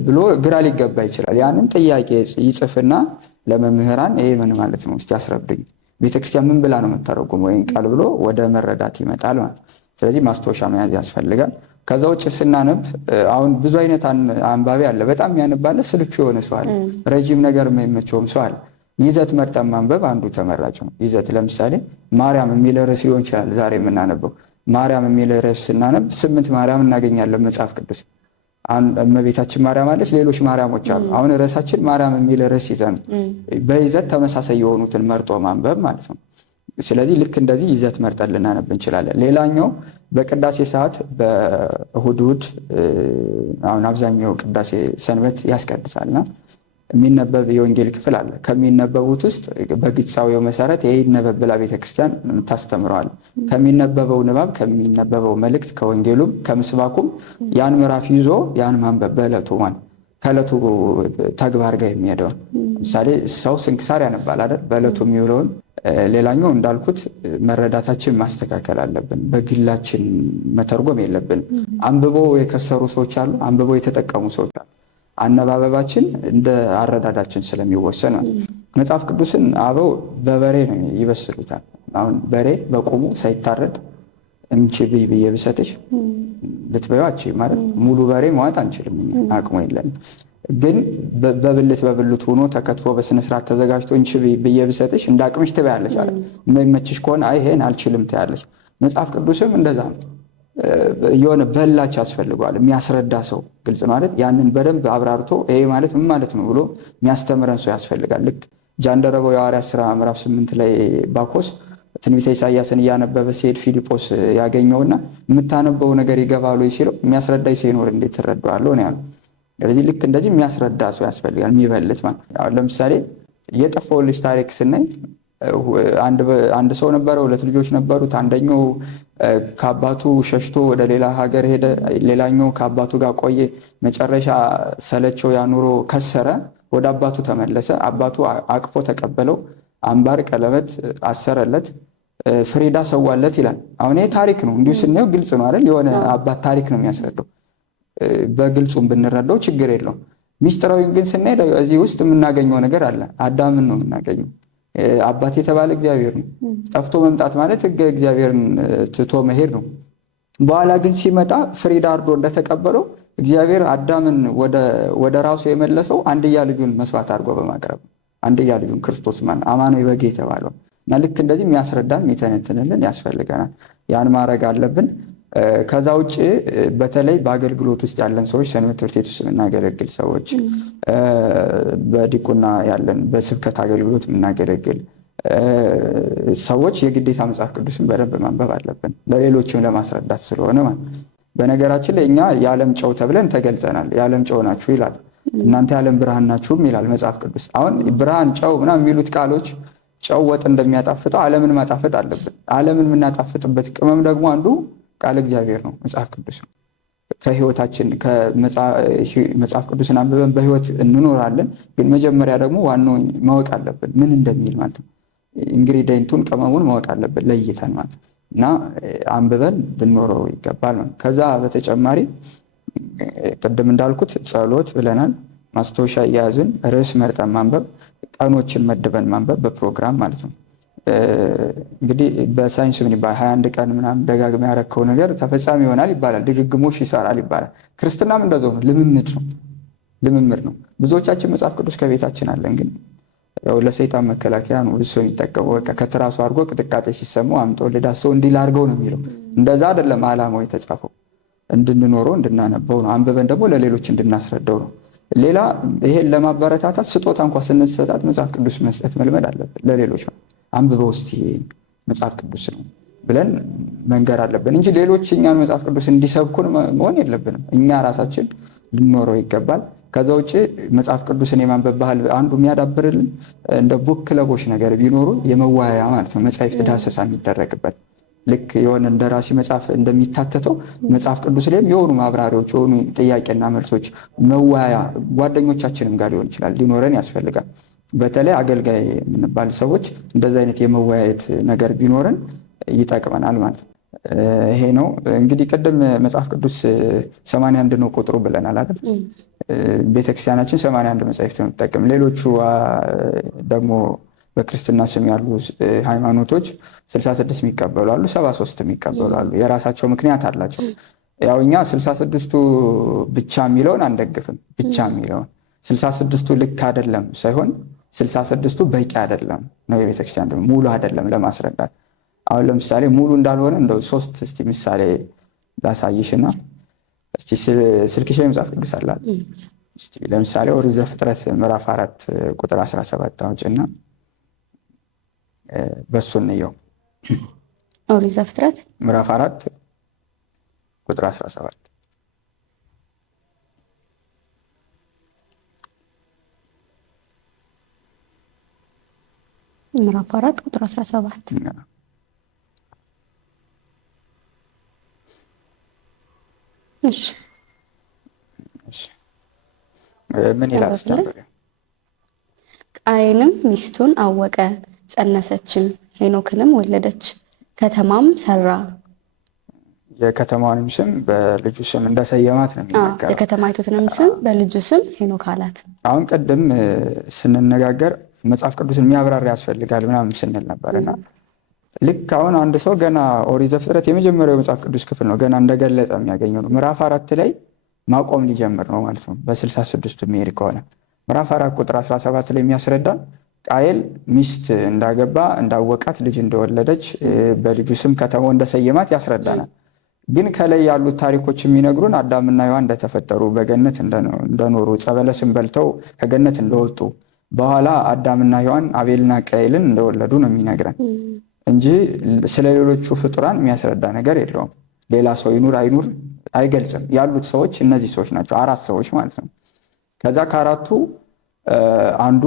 ብሎ ግራ ሊገባ ይችላል። ያንን ጥያቄ ይጽፍና ለመምህራን ይሄ ምን ማለት ነው እስቲ አስረዱኝ፣ ቤተክርስቲያን ምን ብላ ነው የምታረጉመው ወይም ቃል ብሎ ወደ መረዳት ይመጣል ማለት። ስለዚህ ማስታወሻ መያዝ ያስፈልጋል። ከዛ ውጭ ስናነብ አሁን ብዙ አይነት አንባቢ አለ። በጣም ያነባለ ስልቹ የሆነ ሰው አለ። ረጅም ነገር የማይመቸውም ሰው አለ። ይዘት መርጠን ማንበብ አንዱ ተመራጭ ነው። ይዘት ለምሳሌ ማርያም የሚል ርዕስ ሊሆን ይችላል ዛሬ የምናነበው። ማርያም የሚል ርዕስ ስናነብ 8 ማርያም እናገኛለን መጽሐፍ ቅዱስ። እመቤታችን ማርያም አለች፣ ሌሎች ማርያሞች አሉ። አሁን ርዕሳችን ማርያም የሚል ርዕስ ይዘን በይዘት ተመሳሳይ የሆኑትን መርጦ ማንበብ ማለት ነው። ስለዚህ ልክ እንደዚህ ይዘት መርጠን ልናነብ እንችላለን። ሌላኛው በቅዳሴ ሰዓት በእሁድ አሁን አብዛኛው ቅዳሴ ሰንበት ያስቀድሳልና የሚነበብ የወንጌል ክፍል አለ። ከሚነበቡት ውስጥ በግጻዊው መሰረት ይሄ ይነበብ ብላ ቤተክርስቲያን ታስተምረዋል። ከሚነበበው ንባብ ከሚነበበው መልእክት ከወንጌሉም ከምስባኩም ያን ምዕራፍ ይዞ ያን ማንበብ በዕለቱ ማለት ከዕለቱ ተግባር ጋር የሚሄደው። ለምሳሌ ሰው ስንክሳር ያነባል አይደል? በዕለቱ የሚውለውን። ሌላኛው እንዳልኩት መረዳታችን ማስተካከል አለብን። በግላችን መተርጎም የለብን። አንብበው የከሰሩ ሰዎች አሉ፣ አንብበው የተጠቀሙ ሰዎች አሉ። አነባበባችን እንደ አረዳዳችን ስለሚወሰን መጽሐፍ ቅዱስን አበው በበሬ ነው ይበስሉታል። አሁን በሬ በቁሙ ሳይታረድ እንቺ ብዬ ብሰጥሽ ልትበያች ማለት ሙሉ በሬ መዋጥ አንችልም፣ አቅሙ የለን። ግን በብልት ሆኖ ተከትፎ በስነ ስርዓት ተዘጋጅቶ እንቺ ብዬ ብሰጥሽ እንደ አቅምሽ ትበያለሽ አይደል? የማይመችሽ ከሆነ አይ ይሄን አልችልም ትያለሽ። መጽሐፍ ቅዱስም እንደዛ ነው። የሆነ በላች ያስፈልገዋል፣ የሚያስረዳ ሰው ግልጽ ነው አይደል? ያንን በደንብ አብራርቶ ይሄ ማለት ምን ማለት ነው ብሎ የሚያስተምረን ሰው ያስፈልጋል። ልክ ጃንደረባው የሐዋርያት ሥራ ምዕራፍ 8 ላይ ባኮስ ትንቢተ ኢሳይያስን እያነበበ ሲሄድ ፊልጶስ ያገኘውና የምታነበው ነገር ይገባሉ ሲለው የሚያስረዳኝ ሲኖር እንዴት ትረዳዋለህ ነው ያለው። ስለዚህ ልክ እንደዚህ የሚያስረዳ ሰው ያስፈልጋል፣ የሚበልጥ ማለት። አሁን ለምሳሌ የጠፋው ልጅ ታሪክ ስናይ አንድ ሰው ነበረ፣ 2 ልጆች ነበሩት። አንደኛው ከአባቱ ሸሽቶ ወደ ሌላ ሀገር ሄደ፣ ሌላኛው ከአባቱ ጋር ቆየ። መጨረሻ ሰለቸው፣ ያኑሮ ከሰረ፣ ወደ አባቱ ተመለሰ። አባቱ አቅፎ ተቀበለው፣ አምባር ቀለበት አሰረለት፣ ፍሪዳ ሰዋለት ይላል። አሁን ይሄ ታሪክ ነው፣ እንዲሁ ስናየው ግልጽ ነው አይደል? የሆነ አባት ታሪክ ነው የሚያስረዳው። በግልጹም ብንረዳው ችግር የለውም። ሚስጥራዊ ግን ስናይ እዚህ ውስጥ የምናገኘው ነገር አለ። አዳምን ነው የምናገኘው። አባት የተባለ እግዚአብሔር ነው። ጠፍቶ መምጣት ማለት ሕገ እግዚአብሔርን ትቶ መሄድ ነው። በኋላ ግን ሲመጣ ፍሪዳ አርዶ እንደተቀበለው እግዚአብሔር አዳምን ወደ ራሱ የመለሰው አንድያ ልጁን መስዋዕት አድርጎ በማቅረብ አንድያ ልጁን ክርስቶስ አማኑኤል በጌ የተባለው እና ልክ እንደዚህ የሚያስረዳን የሚተነትንልን ያስፈልገናል። ያን ማድረግ አለብን። ከዛ ውጭ በተለይ በአገልግሎት ውስጥ ያለን ሰዎች፣ ሰንበት ትምህርት ቤት ውስጥ የምናገለግል ሰዎች፣ በዲቁና ያለን በስብከት አገልግሎት የምናገለግል ሰዎች የግዴታ መጽሐፍ ቅዱስን በደንብ ማንበብ አለብን፣ ለሌሎችም ለማስረዳት ስለሆነ ማለት። በነገራችን ላይ እኛ የዓለም ጨው ተብለን ተገልጸናል። የዓለም ጨው ናችሁ ይላል። እናንተ የዓለም ብርሃን ናችሁም ይላል መጽሐፍ ቅዱስ። አሁን ብርሃን፣ ጨው ምናምን የሚሉት ቃሎች ጨው ወጥ እንደሚያጣፍጠው ዓለምን ማጣፈጥ አለብን። ዓለምን የምናጣፍጥበት ቅመም ደግሞ አንዱ ቃል እግዚአብሔር ነው፣ መጽሐፍ ቅዱስ ነው። ከህይወታችን መጽሐፍ ቅዱስን አንብበን በህይወት እንኖራለን። ግን መጀመሪያ ደግሞ ዋናው ማወቅ አለብን ምን እንደሚል ማለት ነው። ኢንግሪዲየንቱን ቅመሙን ማወቅ አለብን ለይተን ማለት እና አንብበን ልንኖረው ይገባል ማለት። ከዛ በተጨማሪ ቅድም እንዳልኩት ጸሎት ብለናል። ማስታወሻ እያያዝን ርዕስ መርጠን ማንበብ፣ ቀኖችን መድበን ማንበብ በፕሮግራም ማለት ነው። እንግዲህ በሳይንስ ምን ይባላል 21 ቀን ምናምን ደጋግማ ያረከው ነገር ተፈጻሚ ይሆናል ይባላል። ድግግሞሽ ይሰራል ይባላል። ክርስትናም እንደዛው ነው። ልምምድ ነው። ብዙዎቻችን መጽሐፍ ቅዱስ ከቤታችን አለን፣ ግን ያው ለሰይጣን መከላከያ ነው እሱ የሚጠቀመው። በቃ ከትራሱ አድርጎ ቅጥቃጤ ሲሰማው አምጦ ልዳሰው እንዲል አድርገው ነው የሚለው። እንደዛ አይደለም ዓላማው የተጻፈው፣ እንድንኖረው እንድናነበው ነው። አንብበን ደግሞ ለሌሎች እንድናስረዳው ነው። ሌላ ይሄን ለማበረታታት ስጦታ እንኳን ስንሰጣት መጽሐፍ ቅዱስ መስጠት መልመድ አለብን ለሌሎች ነው። አንብበው እስቲ መጽሐፍ ቅዱስ ነው ብለን መንገር አለብን እንጂ ሌሎች እኛን መጽሐፍ ቅዱስ እንዲሰብኩን መሆን የለብንም። እኛ ራሳችን ልንኖረው ይገባል። ከዛ ውጭ መጽሐፍ ቅዱስን የማንበብ ባህል አንዱ የሚያዳብርልን እንደ ቡክ ክለቦች ነገር ቢኖሩ የመወያያ ማለት ነው። መጽሐፍት ዳሰሳ የሚደረግበት ልክ የሆነ እንደራሲ መጽሐፍ እንደሚታተተው መጽሐፍ ቅዱስ ላይም የሆኑ ማብራሪያዎች፣ የሆኑ ጥያቄና መልሶች መወያያ ጓደኞቻችንም ጋር ሊሆን ይችላል ሊኖረን ያስፈልጋል። በተለይ አገልጋይ የምንባል ሰዎች እንደዚህ አይነት የመወያየት ነገር ቢኖረን ይጠቅመናል ማለት ነው። ይሄ ነው እንግዲህ ቅድም መጽሐፍ ቅዱስ 81 ነው ቁጥሩ ብለናል አይደል? ቤተክርስቲያናችን 81 መጽሐፍት ነው የምትጠቀም። ሌሎቹ ደግሞ በክርስትና ስም ያሉ ሃይማኖቶች 66 የሚቀበሉ አሉ፣ 73 የሚቀበሉ አሉ። የራሳቸው ምክንያት አላቸው። ያው እኛ 66ቱ ብቻ የሚለውን አንደግፍም። ብቻ የሚለውን 66ቱ ልክ አይደለም ሳይሆን 66ቱ በቂ አይደለም ነው የቤተክርስቲያን ሙሉ አይደለም ለማስረዳት። አሁን ለምሳሌ ሙሉ እንዳልሆነ እንደው 3 እስቲ ምሳሌ ላሳይሽና እስቲ ስልክሽ ላይ መጽሐፍ ቅዱስ አለ እስቲ ለምሳሌ ኦሪት ዘፍጥረት ምዕራፍ 4 ቁጥር 17 አውጪና በሱን ነው ኦሪት ዘፍጥረት ምዕራፍ 4 ቁጥር 17 ምዕራፍ 4 ቁጥር 17 እሺ ምን ይላል? ቃየንም ሚስቱን አወቀ፣ ጸነሰችም፣ ሄኖክንም ወለደች፣ ከተማም ሰራ። የከተማውንም ስም በልጁ ስም እንደሰየማት ነው የሚናገረው። የከተማይቱንም ስም በልጁ ስም ሄኖክ አላት። አሁን ቀደም ስንነጋገር መጽሐፍ ቅዱስን የሚያብራራ ያስፈልጋል ምናምን ስንል ነበርና ልክ አሁን አንድ ሰው ገና ኦሪት ዘፍጥረት የመጀመሪያው መጽሐፍ ቅዱስ ክፍል ነው ገና እንደገለጸ የሚያገኘው ነው። ምዕራፍ 4 ላይ ማቆም ሊጀምር ነው ማለት ነው። በ66ቱ የሚሄድ ከሆነ ምዕራፍ 4 ቁጥር 17 ላይ የሚያስረዳን ቃየል ሚስት እንዳገባ እንዳወቃት ልጅ እንደወለደች በልጁ ስም ከተማው እንደሰየማት ያስረዳናል። ግን ከላይ ያሉት ታሪኮች የሚነግሩን አዳምና ሔዋን እንደተፈጠሩ በገነት እንደኖሩ ዕፀ በለስን በልተው ከገነት እንደወጡ በኋላ አዳምና ሔዋን አቤልና ቃየልን እንደወለዱ ነው የሚነግረን እንጂ ስለሌሎቹ ፍጡራን የሚያስረዳ ነገር የለውም። ሌላ ሰው ይኑር አይኑር አይገልጽም። ያሉት ሰዎች እነዚህ ሰዎች ናቸው፣ 4 ሰዎች ማለት ነው። ከዛ ከአራቱ አንዱ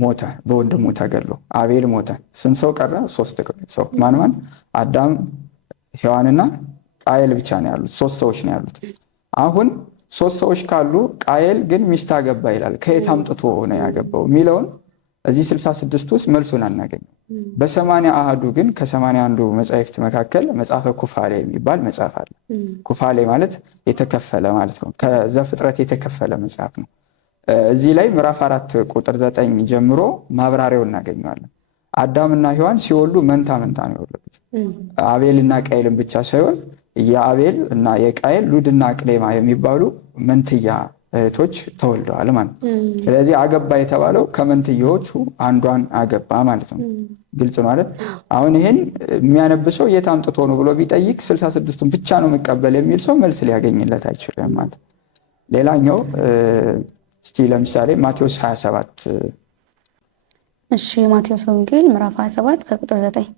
ሞተ፣ በወንድሙ ተገድሎ አቤል ሞተ። ስንት ሰው ቀረ? 3 ሰው። ማን? አዳም ሔዋንና ቃየል ብቻ ነው ያሉት። 3 ሰዎች ነው ያሉት። አሁን 3 ሰዎች ካሉ ቃየል ግን ሚስት አገባ ይላል። ከየት አምጥቶ ነው ያገባው የሚለውን እዚህ 66 ውስጥ መልሱን አናገኝም። በ80 አሃዱ ግን ከ81 መጻሕፍት መካከል መጽሐፈ ኩፋሌ የሚባል መጽሐፍ አለ። ኩፋሌ ማለት የተከፈለ ማለት ነው። ከዘፍጥረት የተከፈለ መጽሐፍ ነው። እዚህ ላይ ምዕራፍ 4 ቁጥር 9 ጀምሮ ማብራሪያው እናገኘዋለን። አዳምና ሔዋን ሲወልዱ መንታ ነው የወለዱት። አቤልና ቃየልን ብቻ ሳይሆን የአቤል እና የቃየል ሉድና ቅሌማ የሚባሉ መንትያ እህቶች ተወልደዋል ማለት ነው። ስለዚህ አገባ የተባለው ከመንትዮቹ አንዷን አገባ ማለት ነው። ግልጽ ነው አይደል? አሁን ይሄን የሚያነብሰው የት አምጥቶ ነው ብሎ ቢጠይቅ 66ቱን ብቻ ነው መቀበል የሚል ሰው መልስ ሊያገኝለት አይችልም ማለት። ሌላኛው እስቲ ለምሳሌ ማቴዎስ 27 እሺ ማቴዎስ ወንጌል ምዕራፍ 27 ከቁጥር 9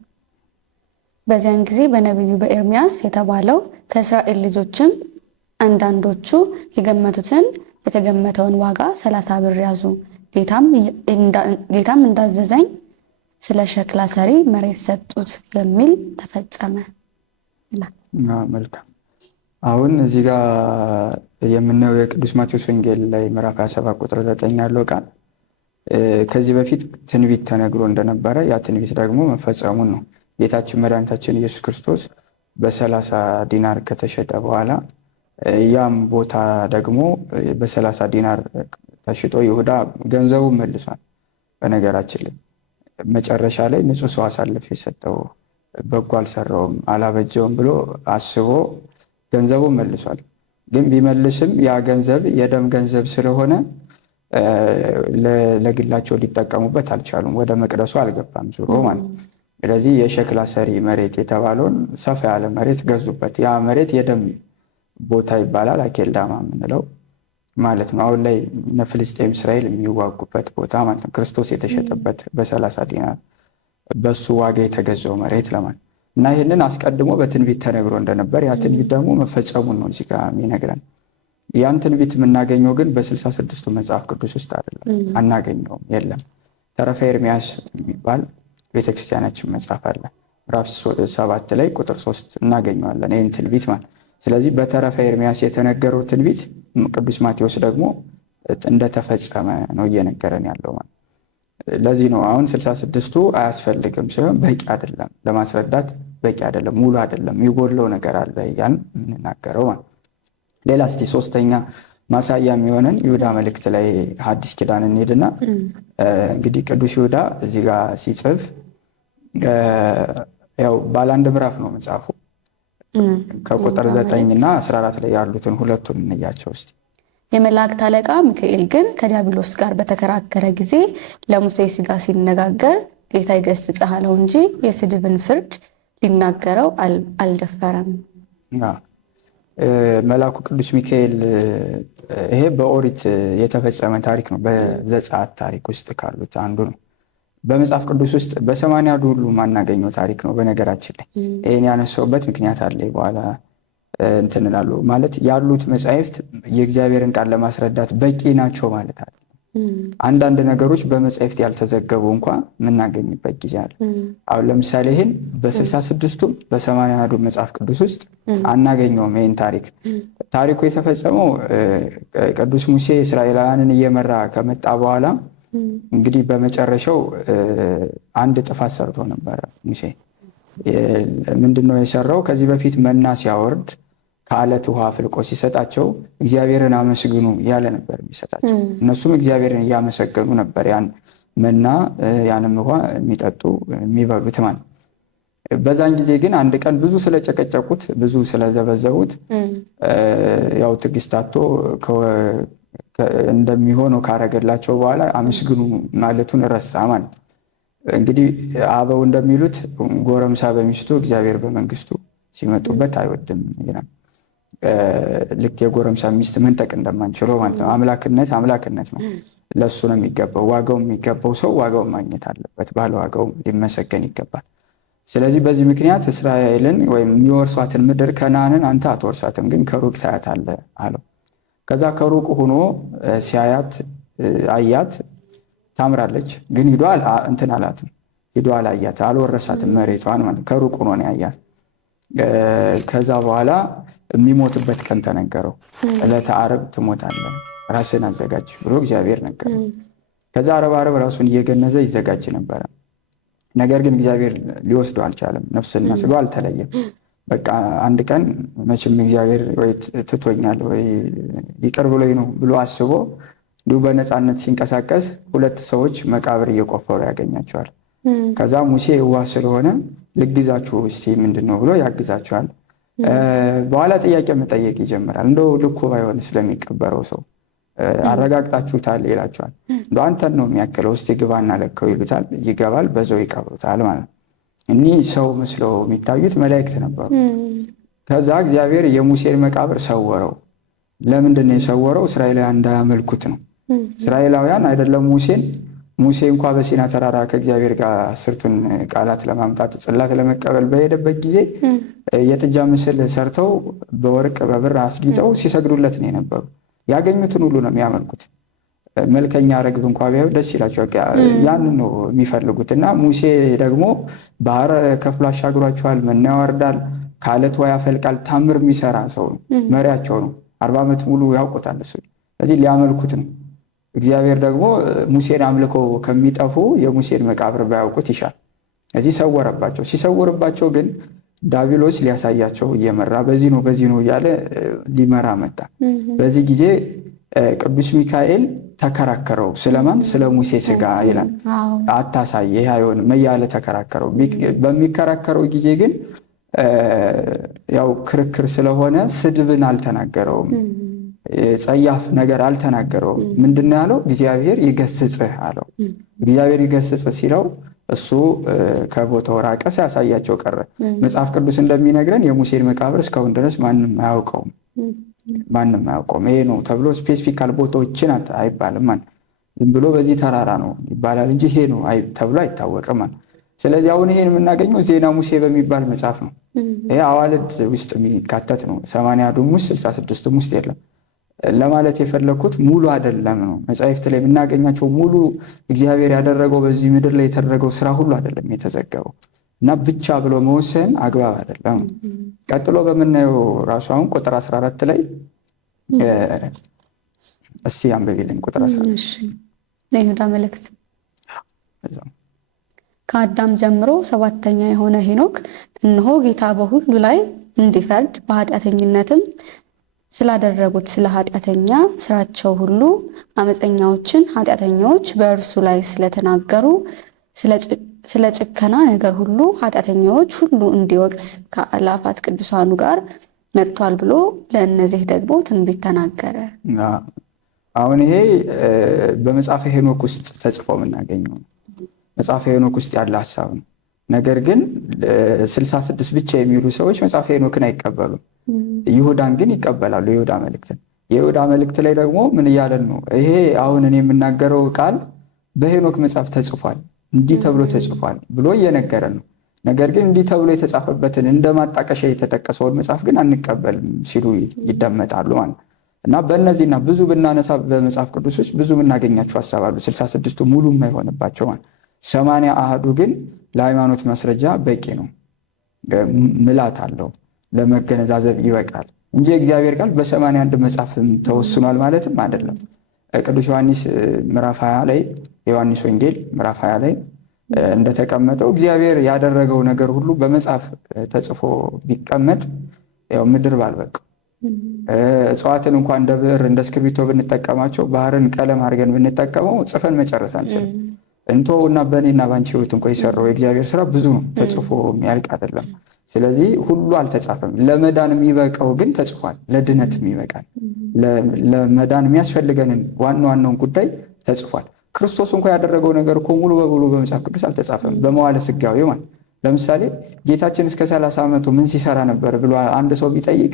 በዚያን ጊዜ በነቢዩ በኤርምያስ የተባለው ከእስራኤል ልጆችም አንዳንዶቹ የተገመተውን ዋጋ 30 ብር ያዙ፣ ጌታም እንዳዘዘኝ ስለ ሸክላ ሰሪ መሬት ሰጡት የሚል ተፈጸመ ይላል። መልካም። አሁን እዚህ ጋር የምናየው የቅዱስ ማቴዎስ ወንጌል ላይ ምዕራፍ 27 ቁጥር 9 ያለው ቃል ከዚህ በፊት ትንቢት ተነግሮ እንደነበረ ያ ትንቢት ደግሞ መፈጸሙን ነው። ጌታችን መድኃኒታችን ኢየሱስ ክርስቶስ በ30 ዲናር ከተሸጠ በኋላ ያም ቦታ ደግሞ በ30 ዲናር ተሽጦ ይሁዳ ገንዘቡን መልሷል። በነገራችን ላይ መጨረሻ ላይ ንጹሕ ሰው አሳልፎ የሰጠው በጎ አልሰራውም አላበጀውም ብሎ አስቦ ገንዘቡን መልሷል። ግን ቢመልስም ያ ገንዘብ የደም ገንዘብ ስለሆነ ለግላቸው ሊጠቀሙበት አልቻሉም። ወደ መቅደሱ አልገባም ዙሮ ማለት። ስለዚህ የሸክላ ሰሪ መሬት የተባለውን ሰፋ ያለ መሬት ገዙበት። ያ መሬት የደም ቦታ ይባላል። አኬልዳማ የምንለው ማለት ነው። አሁን ላይ እነ ፍልስጤም እስራኤል የሚዋጉበት ቦታ ማለት ነው። ክርስቶስ የተሸጠበት በ30 ዲናር በሱ ዋጋ የተገዛው መሬት ለማለት እና ይህንን አስቀድሞ በትንቢት ተነግሮ እንደነበር ያ ትንቢት ደግሞ መፈጸሙን ነው እዚህ ጋር የሚነግረን። ያን ትንቢት የምናገኘው ግን በ66ቱ መጽሐፍ ቅዱስ ውስጥ አይደለም፣ አናገኘውም፣ የለም። ተረፈ ኤርምያስ የሚባል ቤተክርስቲያናችን መጽሐፍ አለ። ምዕራፍ 7 ላይ ቁጥር 3 እናገኘዋለን ይህን ትንቢት ማለት። ስለዚህ በተረፈ ኤርምያስ የተነገረው ትንቢት ቅዱስ ማቴዎስ ደግሞ እንደተፈጸመ ነው እየነገረን ያለው ማለት። ለዚህ ነው አሁን 66ቱ አያስፈልግም ሲሆን በቂ አይደለም፣ ለማስረዳት በቂ አይደለም፣ ሙሉ አይደለም፣ የሚጎድለው ነገር አለ ያን የምንናገረው ማለት። ሌላ እስቲ ሶስተኛ ማሳያ የሚሆነን ይሁዳ መልእክት ላይ ሐዲስ ኪዳን እንሄድና እንግዲህ ቅዱስ ይሁዳ እዚህ ጋር ሲጽፍ ያው ባለ አንድ ምዕራፍ ነው መጽሐፉ። ከቁጥር 9 እና 14 ላይ ያሉትን ሁለቱን እንያቸው እስቲ። የመላእክት አለቃ ሚካኤል ግን ከዲያብሎስ ጋር በተከራከረ ጊዜ ለሙሴ ሥጋ ሲነጋገር ጌታ ይገሥጽህ አለው እንጂ የስድብን ፍርድ ሊናገረው አልደፈረም። መልአኩ ቅዱስ ሚካኤል ይሄ በኦሪት የተፈጸመ ታሪክ ነው። በዘጸአት ታሪክ ውስጥ ካሉት አንዱ ነው። በመጽሐፍ ቅዱስ ውስጥ በ80 ሁሉ ማናገኘው ታሪክ ነው። በነገራችን ላይ ይሄን ያነሳውበት ምክንያት አለ። በኋላ እንትን እላለሁ ማለት ያሉት መጻሕፍት የእግዚአብሔርን ቃል ለማስረዳት በቂ ናቸው ማለት አይደለም። አንዳንድ ነገሮች በመጻሕፍት ያልተዘገቡ እንኳን የምናገኝበት ጊዜ አለ። አሁን ለምሳሌ ይሄን በ66ቱም በ80 መጽሐፍ ቅዱስ ውስጥ አናገኘውም። ይሄን ታሪኩ የተፈጸመው ቅዱስ ሙሴ እስራኤላውያንን እየመራ ከመጣ በኋላ እንግዲህ በመጨረሻው አንድ ጥፋት ሰርቶ ነበረ ሙሴ። ምንድነው የሰራው? ከዚህ በፊት መና ሲያወርድ ከአለት ውሃ አፍልቆ ሲሰጣቸው እግዚአብሔርን አመስግኑ ያለ ነበር የሚሰጣቸው። እነሱም እግዚአብሔርን እያመሰገኑ ነበር ያን መና ያንም ውሃ የሚጠጡ የሚበሉት ማለት። በዛን ጊዜ ግን አንድ ቀን ብዙ ስለጨቀጨቁት ብዙ ስለዘበዘቡት ያው ትዕግስት አጥቶ እንደሚሆነው ካረገላቸው በኋላ አመስግኑ ማለቱን ረሳ ማለት። እንግዲህ አበው እንደሚሉት ጎረምሳ በሚስቱ እግዚአብሔር በመንግስቱ ሲመጡበት አይወድም ይላል። ልክ የጎረምሳ ሚስት መንጠቅ እንደማንችለው ማለት ነው። አምላክነት ነው፣ ለሱ ነው የሚገባው። ዋጋው የሚገባው ሰው ዋጋውን ማግኘት አለበት፣ ባለ ዋጋው ሊመሰገን ይገባል። ስለዚህ በዚህ ምክንያት እስራኤልን ወይም የሚወርሷትን ምድር ከነዓንን አንተ አትወርሳትም፣ ግን ከሩቅ ታያታለህ አለው። ከዛ ከሩቅ ሆኖ ሲያያት አያት፣ ታምራለች፣ ግን ሂዶ እንትን አላትም፣ ሂዶ አላያት፣ አልወረሳትም መሬቷን ማለት ከሩቅ ሆኖ ነው ያያት። ከዛ በኋላ የሚሞትበት ቀን ተነገረው። ዕለተ ዓርብ ትሞታለህ፣ ራስን አዘጋጅ ብሎ እግዚአብሔር ነገረው። ከዛ ዓርብ ራሱን እየገነዘ ይዘጋጅ ነበረ። ነገር ግን እግዚአብሔር ሊወስደው አልቻለም፣ ነፍስና ስጋው አልተለየም። በቃ አንድ ቀን መቼም እግዚአብሔር ወይ ትቶኛል ወይ ይቅር ብሎኝ ነው ብሎ አስቦ እንዲሁ በነፃነት ሲንቀሳቀስ ሁለት ሰዎች መቃብር እየቆፈሩ ያገኛቸዋል። ከዛ ሙሴ የዋህ ስለሆነ ልግዛችሁ እስቲ ምንድነው ብሎ ያግዛቸዋል። በኋላ ጥያቄ መጠየቅ ይጀምራል። እንደው ልኩ ባይሆን ስለሚቀበረው ሰው አረጋግጣችሁታል ይላቸዋል። እንደው አንተን ነው የሚያክለው እስቲ ግባና ለከው ይሉታል። ይገባል፣ በዛው ይቀብሩታል ማለት ነው። እኒህ ሰው መስለው የሚታዩት መላእክት ነበሩ። ከዛ እግዚአብሔር የሙሴን መቃብር ሰወረው። ለምንድን ነው የሰወረው? እስራኤላውያን እንዳያመልኩት ነው። እስራኤላውያን አይደለም ሙሴ እንኳ በሲና ተራራ ከእግዚአብሔር ጋር 10ቱን ቃላት ለማምጣት ጽላት ለመቀበል በሄደበት ጊዜ የጥጃ ምስል ሰርተው በወርቅ በብር አስጊጠው ሲሰግዱለት ነው የነበሩ። ያገኙትን ሁሉ ነው የሚያመልኩት። መልከኛ ርግብ እንኳ ቢያዩ ደስ ይላቸው። ያንን ነው የሚፈልጉት። እና ሙሴ ደግሞ ባህር ከፍሎ አሻግሯቸዋል፣ መና ያወርዳል፣ ከአለት ውሃ ያፈልቃል። ታምር የሚሰራ ሰው ነው፣ መሪያቸው ነው። 40 ዓመት ሙሉ ያውቁታል እሱ። ስለዚህ ሊያመልኩት ነው። እግዚአብሔር ደግሞ ሙሴን አምልከው ከሚጠፉ የሙሴን መቃብር ባያውቁት ይሻል። እዚህ ሰወረባቸው። ሲሰውርባቸው ግን ዲያብሎስ ሊያሳያቸው እየመራ በዚህ ነው እያለ ሊመራ መጣ። በዚህ ጊዜ ቅዱስ ሚካኤል ተከራከረው። ስለማን? ስለ ሙሴ ስጋ ይላል። አታሳይ፣ ይሄ አይሆንም እያለ ተከራከረው። በሚከራከረው ጊዜ ግን ያው ክርክር ስለሆነ ስድብን አልተናገረውም፣ ጸያፍ ነገር አልተናገረውም። ምንድነው ያለው? እግዚአብሔር ይገስጽህ አለው። እግዚአብሔር ይገስጽህ ሲለው እሱ ከቦታው ራቀ፣ ሲያሳያቸው ቀረ። መጽሐፍ ቅዱስ እንደሚነግረን የሙሴን መቃብር እስካሁን ድረስ ማንም አያውቀውም። ይሄ ነው ተብሎ ስፔሲፊካል ቦታዎችን አይባልም። ዝም ብሎ በዚህ ተራራ ነው ይባላል እንጂ ይሄ ነው ተብሎ አይታወቅም። ስለዚህ አሁን ይሄን የምናገኘው ዜና ሙሴ በሚባል መጽሐፍ ነው። ይሄ አዋልድ ውስጥ የሚካተት ነው። 80ዱም ውስጥ 66ዱም ውስጥ የለም ለማለት የፈለኩት ሙሉ አይደለም ነው። መጽሐፍት ላይ የምናገኛቸው ሙሉ እግዚአብሔር ያደረገው በዚህ ምድር ላይ የተደረገው ስራ ሁሉ አይደለም የተዘገበው እና ብቻ ብሎ መወሰን አግባብ አይደለም። ቀጥሎ በምናየው ራሱ አሁን ቁጥር 14 ላይ እስቲ አንብቢልኝ። ቁጥር 14 ለይሁዳ መልእክት። ከአዳም ጀምሮ 7ኛ የሆነ ሄኖክ እነሆ ጌታ በሁሉ ላይ እንዲፈርድ በኃጢአተኝነትም ስላደረጉት ስለ ኃጢአተኛ ስራቸው ሁሉ አመፀኛዎችን ኃጢአተኞች በእርሱ ላይ ስለተናገሩ ስለ ጭከና ነገር ሁሉ ኃጢአተኞች ሁሉ እንዲወቅስ ከአእላፋት ቅዱሳኑ ጋር መጥቷል ብሎ ለእነዚህ ደግሞ ትንቢት ተናገረ። አሁን ይሄ በመጽሐፈ ሄኖክ ውስጥ ተጽፎ የምናገኘው መጽሐፈ ሄኖክ ውስጥ ያለ ሀሳብ ነው። ነገር ግን 66 ብቻ የሚሉ ሰዎች መጽሐፈ ሄኖክን አይቀበሉም። ይሁዳን ግን ይቀበላሉ። የይሁዳ መልእክት ላይ ደግሞ ምን እያለን ነው? ይሄ አሁን እኔ የምናገረው ቃል በሄኖክ መጽሐፍ ተጽፏል፣ እንዲህ ተብሎ ተጽፏል ብሎ እየነገረን ነው። ነገር ግን እንዲህ ተብሎ የተጻፈበትን እንደ ማጣቀሻ የተጠቀሰውን መጽሐፍ ግን አንቀበልም ሲሉ ይደመጣሉ ማለት ነው። እና በእነዚህና ብዙ ብናነሳ በመጽሐፍ ቅዱስ ውስጥ ብዙ የምናገኛቸው ሀሳብ አሉ። 66ቱ ሙሉ የማይሆንባቸው ማለት 80 አሃዱ ግን ለሃይማኖት ማስረጃ በቂ ነው፣ ምላት አለው፣ ለመገነዛዘብ ይበቃል እንጂ እግዚአብሔር ቃል በ81 መጽሐፍም ተወስኗል ማለትም አይደለም። ቅዱስ ዮሐንስ ምዕራፍ 20 ላይ ዮሐንስ ወንጌል ምዕራፍ 20 ላይ እንደተቀመጠው እግዚአብሔር ያደረገው ነገር ሁሉ በመጽሐፍ ተጽፎ ቢቀመጥ ያው ምድር ባልበቃው፣ እጽዋትን እንኳን እንደ ብዕር እንደ እስክሪብቶ ብንጠቀማቸው፣ ባህርን ቀለም አድርገን ብንጠቀመው ጽፈን መጨረስ አንችልም። እና በእኔና ባንቺ ህይወት እንኳ የሰራው የእግዚአብሔር ስራ ብዙ ነው፣ ተጽፎ የሚያልቅ አይደለም። ስለዚህ ሁሉ አልተጻፈም። ለመዳን የሚበቃው ግን ተጽፏል። ለድነት የሚበቃል ለመዳን የሚያስፈልገንን ዋናውን ጉዳይ ተጽፏል። ክርስቶስ እንኳ ያደረገው ነገር እኮ ሙሉ በሙሉ በመጽሐፍ ቅዱስ አልተጻፈም። በመዋዕለ ሥጋዌ ማለት ለምሳሌ ጌታችን እስከ 30 ዓመቱ ምን ሲሰራ ነበር ብሎ አንድ ሰው ቢጠይቅ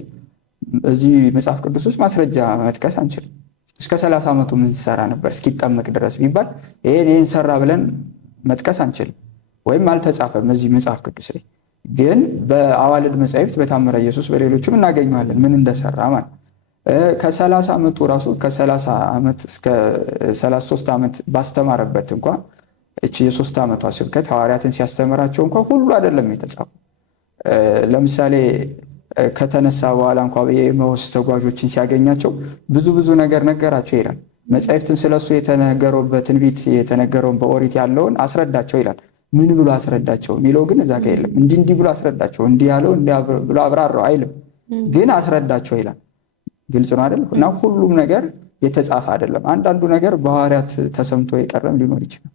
እዚህ መጽሐፍ ቅዱስ ውስጥ ማስረጃ መጥቀስ አንችልም። እስከ 30 ዓመቱ ምን ሲሰራ ነበር እስኪጠመቅ ድረስ ቢባል ይሄን ሰራ ብለን መጥቀስ አንችልም፣ ወይም አልተጻፈም እዚህ መጽሐፍ ቅዱስ ላይ። ግን በአዋልድ መጻሕፍት በታምረ ኢየሱስ በሌሎችም እናገኘዋለን ምን እንደሰራ ማለት። ከ30 ዓመቱ ራሱ ከ30 ዓመት እስከ 33 ዓመት ባስተማረበት እንኳን እቺ የ3 ዓመቷ ስብከት ሐዋርያትን ሲያስተምራቸው እንኳን ሁሉ አይደለም የተጻፈው። ለምሳሌ ከተነሳ በኋላ እንኳን የኤማሁስ ተጓዦችን ሲያገኛቸው ብዙ ነገር ነገራቸው ይላል። መጻሕፍትን ስለሱ የተነገረበት ትንቢት የተነገረውን በኦሪት ያለውን አስረዳቸው ይላል። ምን ብሎ አስረዳቸው የሚለው ግን እዛ ጋር የለም። እንዲህ ብሎ አስረዳቸው፣ እንዲህ ያለው እንዲህ ብሎ አብራራው አይልም፣ ግን አስረዳቸው ይላል። ግልጽ ነው አይደል? እና ሁሉም ነገር የተጻፈ አይደለም። አንዳንዱ ነገር በሐዋርያት ተሰምቶ የቀረም ሊኖር ይችላል፣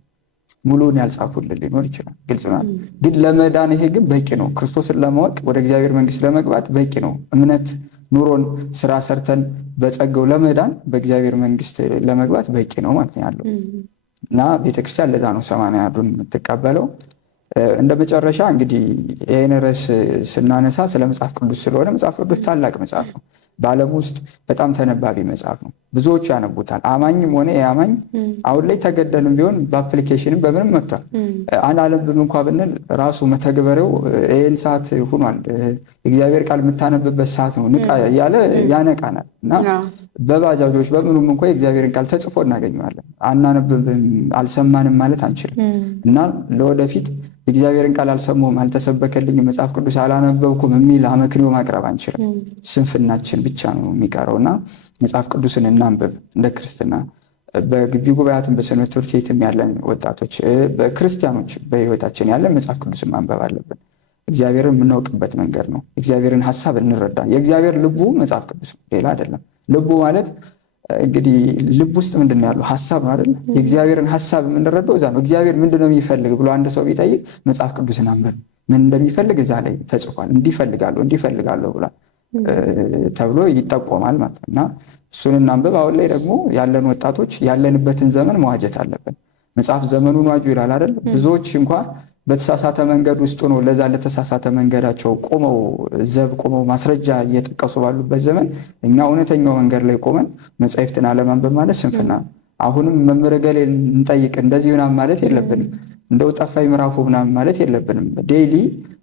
ሙሉውን ያልጻፉልን ሊኖር ይችላል። ግልጽ ነው። ግን ለመዳን ይሄ ግን በቂ ነው። ክርስቶስን ለማወቅ ወደ እግዚአብሔር መንግስት ለመግባት በቂ ነው። እምነት ኑሮን ስራ ሰርተን በጸጋው ለመዳን በእግዚአብሔር መንግስት ለመግባት በቂ ነው ማለት ነው ያለው። እና ቤተክርስቲያን ለዛ ነው 80ዱን የምትቀበለው። እንደ መጨረሻ እንግዲህ ይህን ርዕስ ስናነሳ ስለ መጽሐፍ ቅዱስ ስለሆነ መጽሐፍ ቅዱስ ታላቅ መጽሐፍ ነው። በዓለም ውስጥ በጣም ተነባቢ መጽሐፍ ነው። ብዙዎቹ ያነቡታል። አማኝም ሆነ የአማኝ አሁን ላይ ተገደልም ቢሆን በአፕሊኬሽንም በምንም መጥቷል። አናነብም እንኳ ብንል ራሱ መተግበሪያው ይህን ሰዓት ሆኗል፣ የእግዚአብሔር ቃል የምታነብበት ሰዓት ነው ንቃ እያለ ያነቃናል። እና በባጃጆች በምኑም እንኳ የእግዚአብሔርን ቃል ተጽፎ እናገኘዋለን። አናነብም አልሰማንም ማለት አንችልም። እና ለወደፊት የእግዚአብሔርን ቃል አልሰማሁም፣ አልተሰበከልኝም፣ መጽሐፍ ቅዱስ አላነበብኩም የሚል አመክንዮ ማቅረብ አንችልም። ስንፍናችን ብቻ ነው የሚቀረው። እና መጽሐፍ ቅዱስን እናንብብ እንደ ክርስትና። በግቢ ጉባኤያትን በሰንበት ትምህርት ቤትም ያለን ወጣቶች በክርስቲያኖች በህይወታችን ያለን መጽሐፍ ቅዱስን ማንበብ አለብን። እግዚአብሔርን የምናውቅበት መንገድ ነው። እግዚአብሔርን ሀሳብ እንረዳ። የእግዚአብሔር ልቡ መጽሐፍ ቅዱስ ነው፣ ሌላ አይደለም። ልቡ ማለት እንግዲህ ልብ ውስጥ ምንድን ነው ያለው? ሀሳብ ነው አይደል? የእግዚአብሔርን ሀሳብ የምንረዳው እዛ ነው። እግዚአብሔር ምንድን ነው የሚፈልግ ብሎ አንድ ሰው ቢጠይቅ መጽሐፍ ቅዱስን አንብብ፣ ምን እንደሚፈልግ እዛ ላይ ተጽፏል። እንዲፈልጋለሁ ብሏል ተብሎ ይጠቆማል ማለት ነው። እና እሱን እናንብብ። አሁን ላይ ደግሞ ያለን ወጣቶች ያለንበትን ዘመን መዋጀት አለብን። መጽሐፍ ዘመኑን ዋጁ ይላል አይደል? ብዙዎች እንኳን በተሳሳተ መንገድ ውስጥ ነው ለዛ ለተሳሳተ መንገዳቸው ቆመው ማስረጃ እየጠቀሱ ባሉበት ዘመን እኛ እውነተኛው መንገድ ላይ ቆመን መጻሕፍትን አለማንበብ ማለት ስንፍና። አሁንም መምህር ገሌን እንጠይቅ እንደዚህ ምናምን ማለት የለብንም። እንደው ጠፋኝ ምዕራፉ ምናምን ማለት የለብንም። ዴይሊ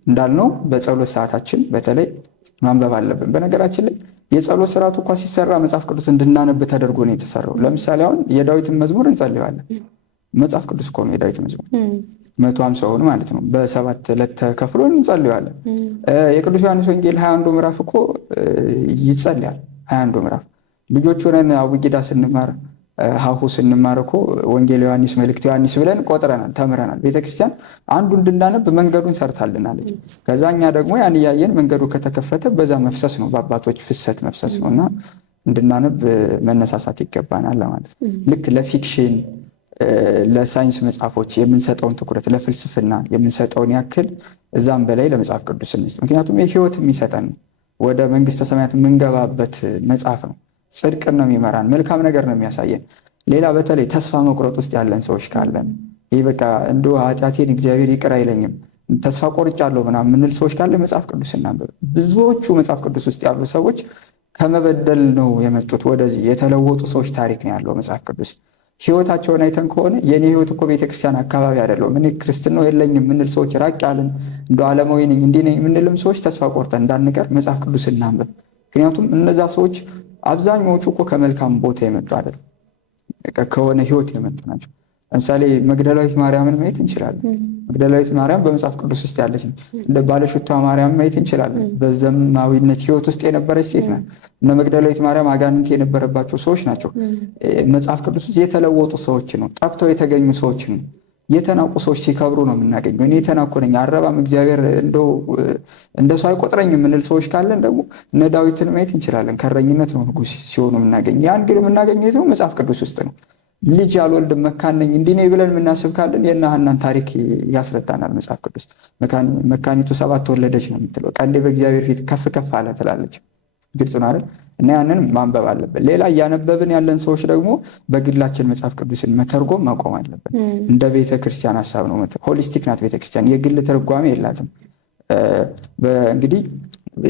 እንዳልነው በጸሎት ሰዓታችን በተለይ ማንበብ አለብን። በነገራችን ላይ የጸሎት ስርዓቱ እንኳ ሲሰራ መጽሐፍ ቅዱስ እንድናነብ ተደርጎ ነው የተሰራው። ለምሳሌ አሁን የዳዊትን መዝሙር እንጸልያለን። መጽሐፍ ቅዱስ እኮ ነው የዳዊት መዝሙር 150ውን ማለት ነው። በ7 ዕለት ተከፍሎ እንጸልያለን። የቅዱስ ዮሐንስ ወንጌል 21 ምዕራፍ እኮ ይጸልያል። 21 ምዕራፍ ልጆች ሆነን አቡጊዳ ስንማር ሀሁ ስንማር እኮ ወንጌል ዮሐንስ መልእክት ዮሐንስ ብለን ቆጥረናል፣ ተምረናል። ቤተክርስቲያን አንዱ እንድናነብ መንገዱን ሰርታልናለች። ከዛ እኛ ደግሞ ያን እያየን መንገዱ ከተከፈተ በዛ መፍሰስ ነው፣ በአባቶች ፍሰት መፍሰስ ነው። እና እንድናነብ መነሳሳት ይገባናል ለማለት ነው። ልክ ለፊክሽን ለሳይንስ መጽሐፎች የምንሰጠውን ትኩረት፣ ለፍልስፍና የምንሰጠውን ያክል እዛም በላይ ለመጽሐፍ ቅዱስ እንስጥ። ምክንያቱም የህይወት የሚሰጠን ወደ መንግስተ ሰማያት የምንገባበት መጽሐፍ ነው። ጽድቅን ነው የሚመራን፣ መልካም ነገር ነው የሚያሳየን። ሌላ በተለይ ተስፋ መቁረጥ ውስጥ ያለን ሰዎች ካለን ይህ በቃ እንደው ኃጢአቴን እግዚአብሔር ይቅር አይለኝም ተስፋ ቆርጫለሁ ምናምን የምንል ሰዎች ካለ መጽሐፍ ቅዱስ እናንብብ። ብዙዎቹ መጽሐፍ ቅዱስ ውስጥ ያሉ ሰዎች ከመበደል ነው የመጡት፣ ወደዚህ የተለወጡ ሰዎች ታሪክ ነው ያለው መጽሐፍ ቅዱስ። ህይወታቸውን አይተን ከሆነ የኔ ህይወት እኮ ቤተክርስቲያን አካባቢ አይደለም፣ እኔ ክርስትናው የለኝም የምንል ሰዎች ራቅ ያልን እንደ ዓለማዊ ነኝ እንዲህ ነኝ የምንልም ሰዎች ተስፋ ቆርጠን እንዳንቀር መጽሐፍ ቅዱስ እናንብብ። ምክንያቱም እነዛ ሰዎች አብዛኛዎቹ እኮ ከመልካም ቦታ የመጡ አይደለም፣ ከሆነ ህይወት የመጡ ናቸው። ለምሳሌ መግደላዊት ማርያምን ማየት እንችላለን። መግደላዊት ማርያም በመጽሐፍ ቅዱስ ውስጥ ያለች ነው። እንደ ባለሽቷ ማርያም ማየት እንችላለን። በዘማዊነት ህይወት ውስጥ የነበረች ሴት ናት። እነ መግደላዊት ማርያም አጋንንት የነበረባቸው ሰዎች ናቸው። መጽሐፍ ቅዱስ ውስጥ የተለወጡ ሰዎች ነው፣ ጠፍተው የተገኙ ሰዎች ነው። የተናቁ ሰዎች ሲከብሩ ነው የምናገኘው። እኔ የተናኩ ነኝ አረባም እግዚአብሔር እንደሱ አይቆጥረኝ የምንል ሰዎች ካለን ደግሞ እነ ዳዊትን ማየት እንችላለን። ከረኝነት ነው ንጉሥ ሲሆኑ የምናገኝ። ያን ግን የምናገኘው የት ነው? መጽሐፍ ቅዱስ ውስጥ ነው። ልጅ አልወልድም መካን ነኝ እንዲህ ነኝ ብለን የምናስብ ካለን የእነ ሐናን ታሪክ ያስረዳናል መጽሐፍ ቅዱስ። መካኒቱ 7 ወለደች ነው የምትለው። ቀንዴ በእግዚአብሔር ፊት ከፍ ከፍ አለ ትላለች። ግልጽ ነው አይደል? እና ያንን ማንበብ አለብን። ሌላ እያነበብን ያለን ሰዎች ደግሞ በግላችን መጽሐፍ ቅዱስን መተርጎም ማቆም አለብን። እንደ ቤተክርስቲያን ሀሳብ ነው። ሆሊስቲክ ናት ቤተክርስቲያን፣ የግል ትርጓሜ የላትም። እንግዲህ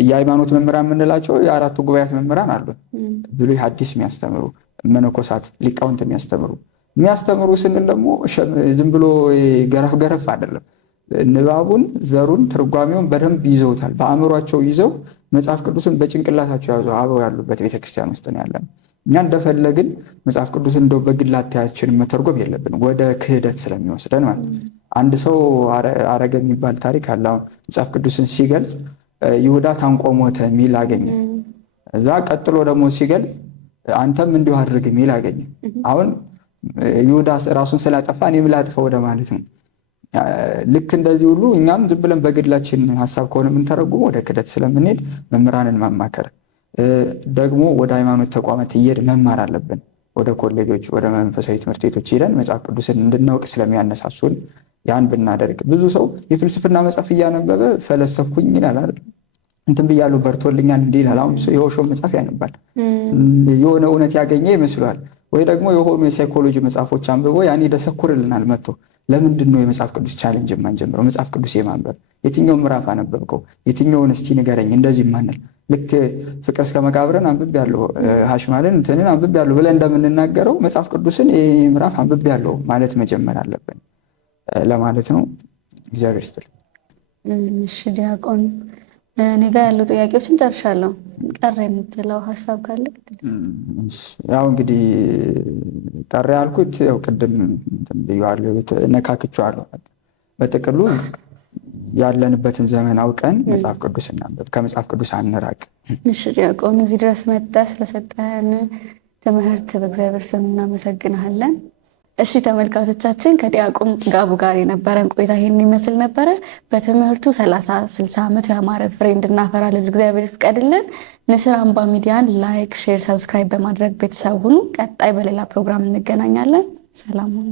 የሃይማኖት መምህራን የምንላቸው የአራቱ ጉባኤያት መምህራን አሉ። ብሉይ ሐዲስ የሚያስተምሩ መነኮሳት፣ ሊቃውንት የሚያስተምሩ ስንል ደግሞ ዝም ብሎ ገረፍ አይደለም። ንባቡን፣ ዘሩን፣ ትርጓሜውን በደንብ ይዘውታል። በአእምሯቸው ይዘው መጽሐፍ ቅዱስን በጭንቅላታቸው ያዙ አበው ያሉበት ቤተክርስቲያን ውስጥ ነው ያለን። እኛ እንደፈለግን መጽሐፍ ቅዱስን እንደው በግል አተያየታችን መተርጎም የለብንም፣ ወደ ክህደት ስለሚወስደን ማለት ነው። አንድ ሰው አረገ የሚባል ታሪክ አለ። አሁን መጽሐፍ ቅዱስን ሲገልጽ ይሁዳ ታንቆ ሞተ የሚል አገኘ። እዛ ቀጥሎ ደግሞ ሲገልጽ አንተም እንዲሁ አድርግ የሚል አገኘ። አሁን ይሁዳ ራሱን ስላጠፋ እኔም ላጥፈው ወደ ማለት ነው። ልክ እንደዚህ ሁሉ እኛም ዝም ብለን በግላችን ሀሳብ ከሆነ የምንተረጉመው ወደ ክህደት ስለምንሄድ መምህራንን ማማከር፣ ደግሞ ወደ ሃይማኖት ተቋማት እየሄድ መማር አለብን። ወደ ኮሌጆች፣ ወደ መንፈሳዊ ትምህርት ቤቶች ሄደን መጽሐፍ ቅዱስን እንድናውቅ ስለሚያነሳሱን ያን ብናደርግ። ብዙ ሰው የፍልስፍና መጽሐፍ እያነበበ ፈለሰፍኩኝ ይላል አይደል? እንትን ብያለሁ በርቶልኛል እንዲህ ይላል። አሁን የሆሾ መጽሐፍ ያነባል፣ የሆነ እውነት ያገኘ ይመስለዋል። ወይ ደግሞ የሆኑ የሳይኮሎጂ መጽሐፎች አንብቦ ያን ይደሰኩርልናል መጥቶ። ለምንድን ነው የመጽሐፍ ቅዱስ ቻሌንጅ የማንጀምረው? መጽሐፍ ቅዱስ የማንበብ የትኛውን ምዕራፍ አነበብከው? የትኛውን እስቲ ንገረኝ። እንደዚህ ማንል ልክ ፍቅር እስከ መቃብርን አንብቤያለሁ፣ ሀሽማልን እንትንን አንብቤያለሁ ብለን እንደምንናገረው መጽሐፍ ቅዱስን ይህ ምዕራፍ አንብቤያለሁ ማለት መጀመር አለብን ለማለት ነው። እግዚአብሔር ይስጥልኝ። እሺ ዲያቆን፣ እኔ ጋር ያሉ ጥያቄዎችን ጨርሻለሁ። ቀረ የምትለው ሀሳብ ካለ? ያው እንግዲህ ቀረ ያልኩት ያው ቅድም ብዬዋለሁ፣ ነካክቼዋለሁ። በጥቅሉ ያለንበትን ዘመን አውቀን መጽሐፍ ቅዱስ እናንብብ፣ ከመጽሐፍ ቅዱስ አንራቅ። እሺ ዲያቆን፣ እዚህ ድረስ መጥተህ ስለሰጠህን ትምህርት በእግዚአብሔር ስም እናመሰግናለን። እሺ ተመልካቾቻችን፣ ከዲያቆን ጥጋቡ ጋር የነበረን ቆይታ ይህን ይመስል ነበረ። በትምህርቱ 30-60 ዓመት ያማረ ፍሬ እንድናፈራ እግዚአብሔር ይፍቀድልን። ንስር አምባ ሚዲያን ላይክ፣ ሼር፣ ሰብስክራይብ በማድረግ ቤተሰብ ሁኑ። ቀጣይ በሌላ ፕሮግራም እንገናኛለን። ሰላም ሁኑ።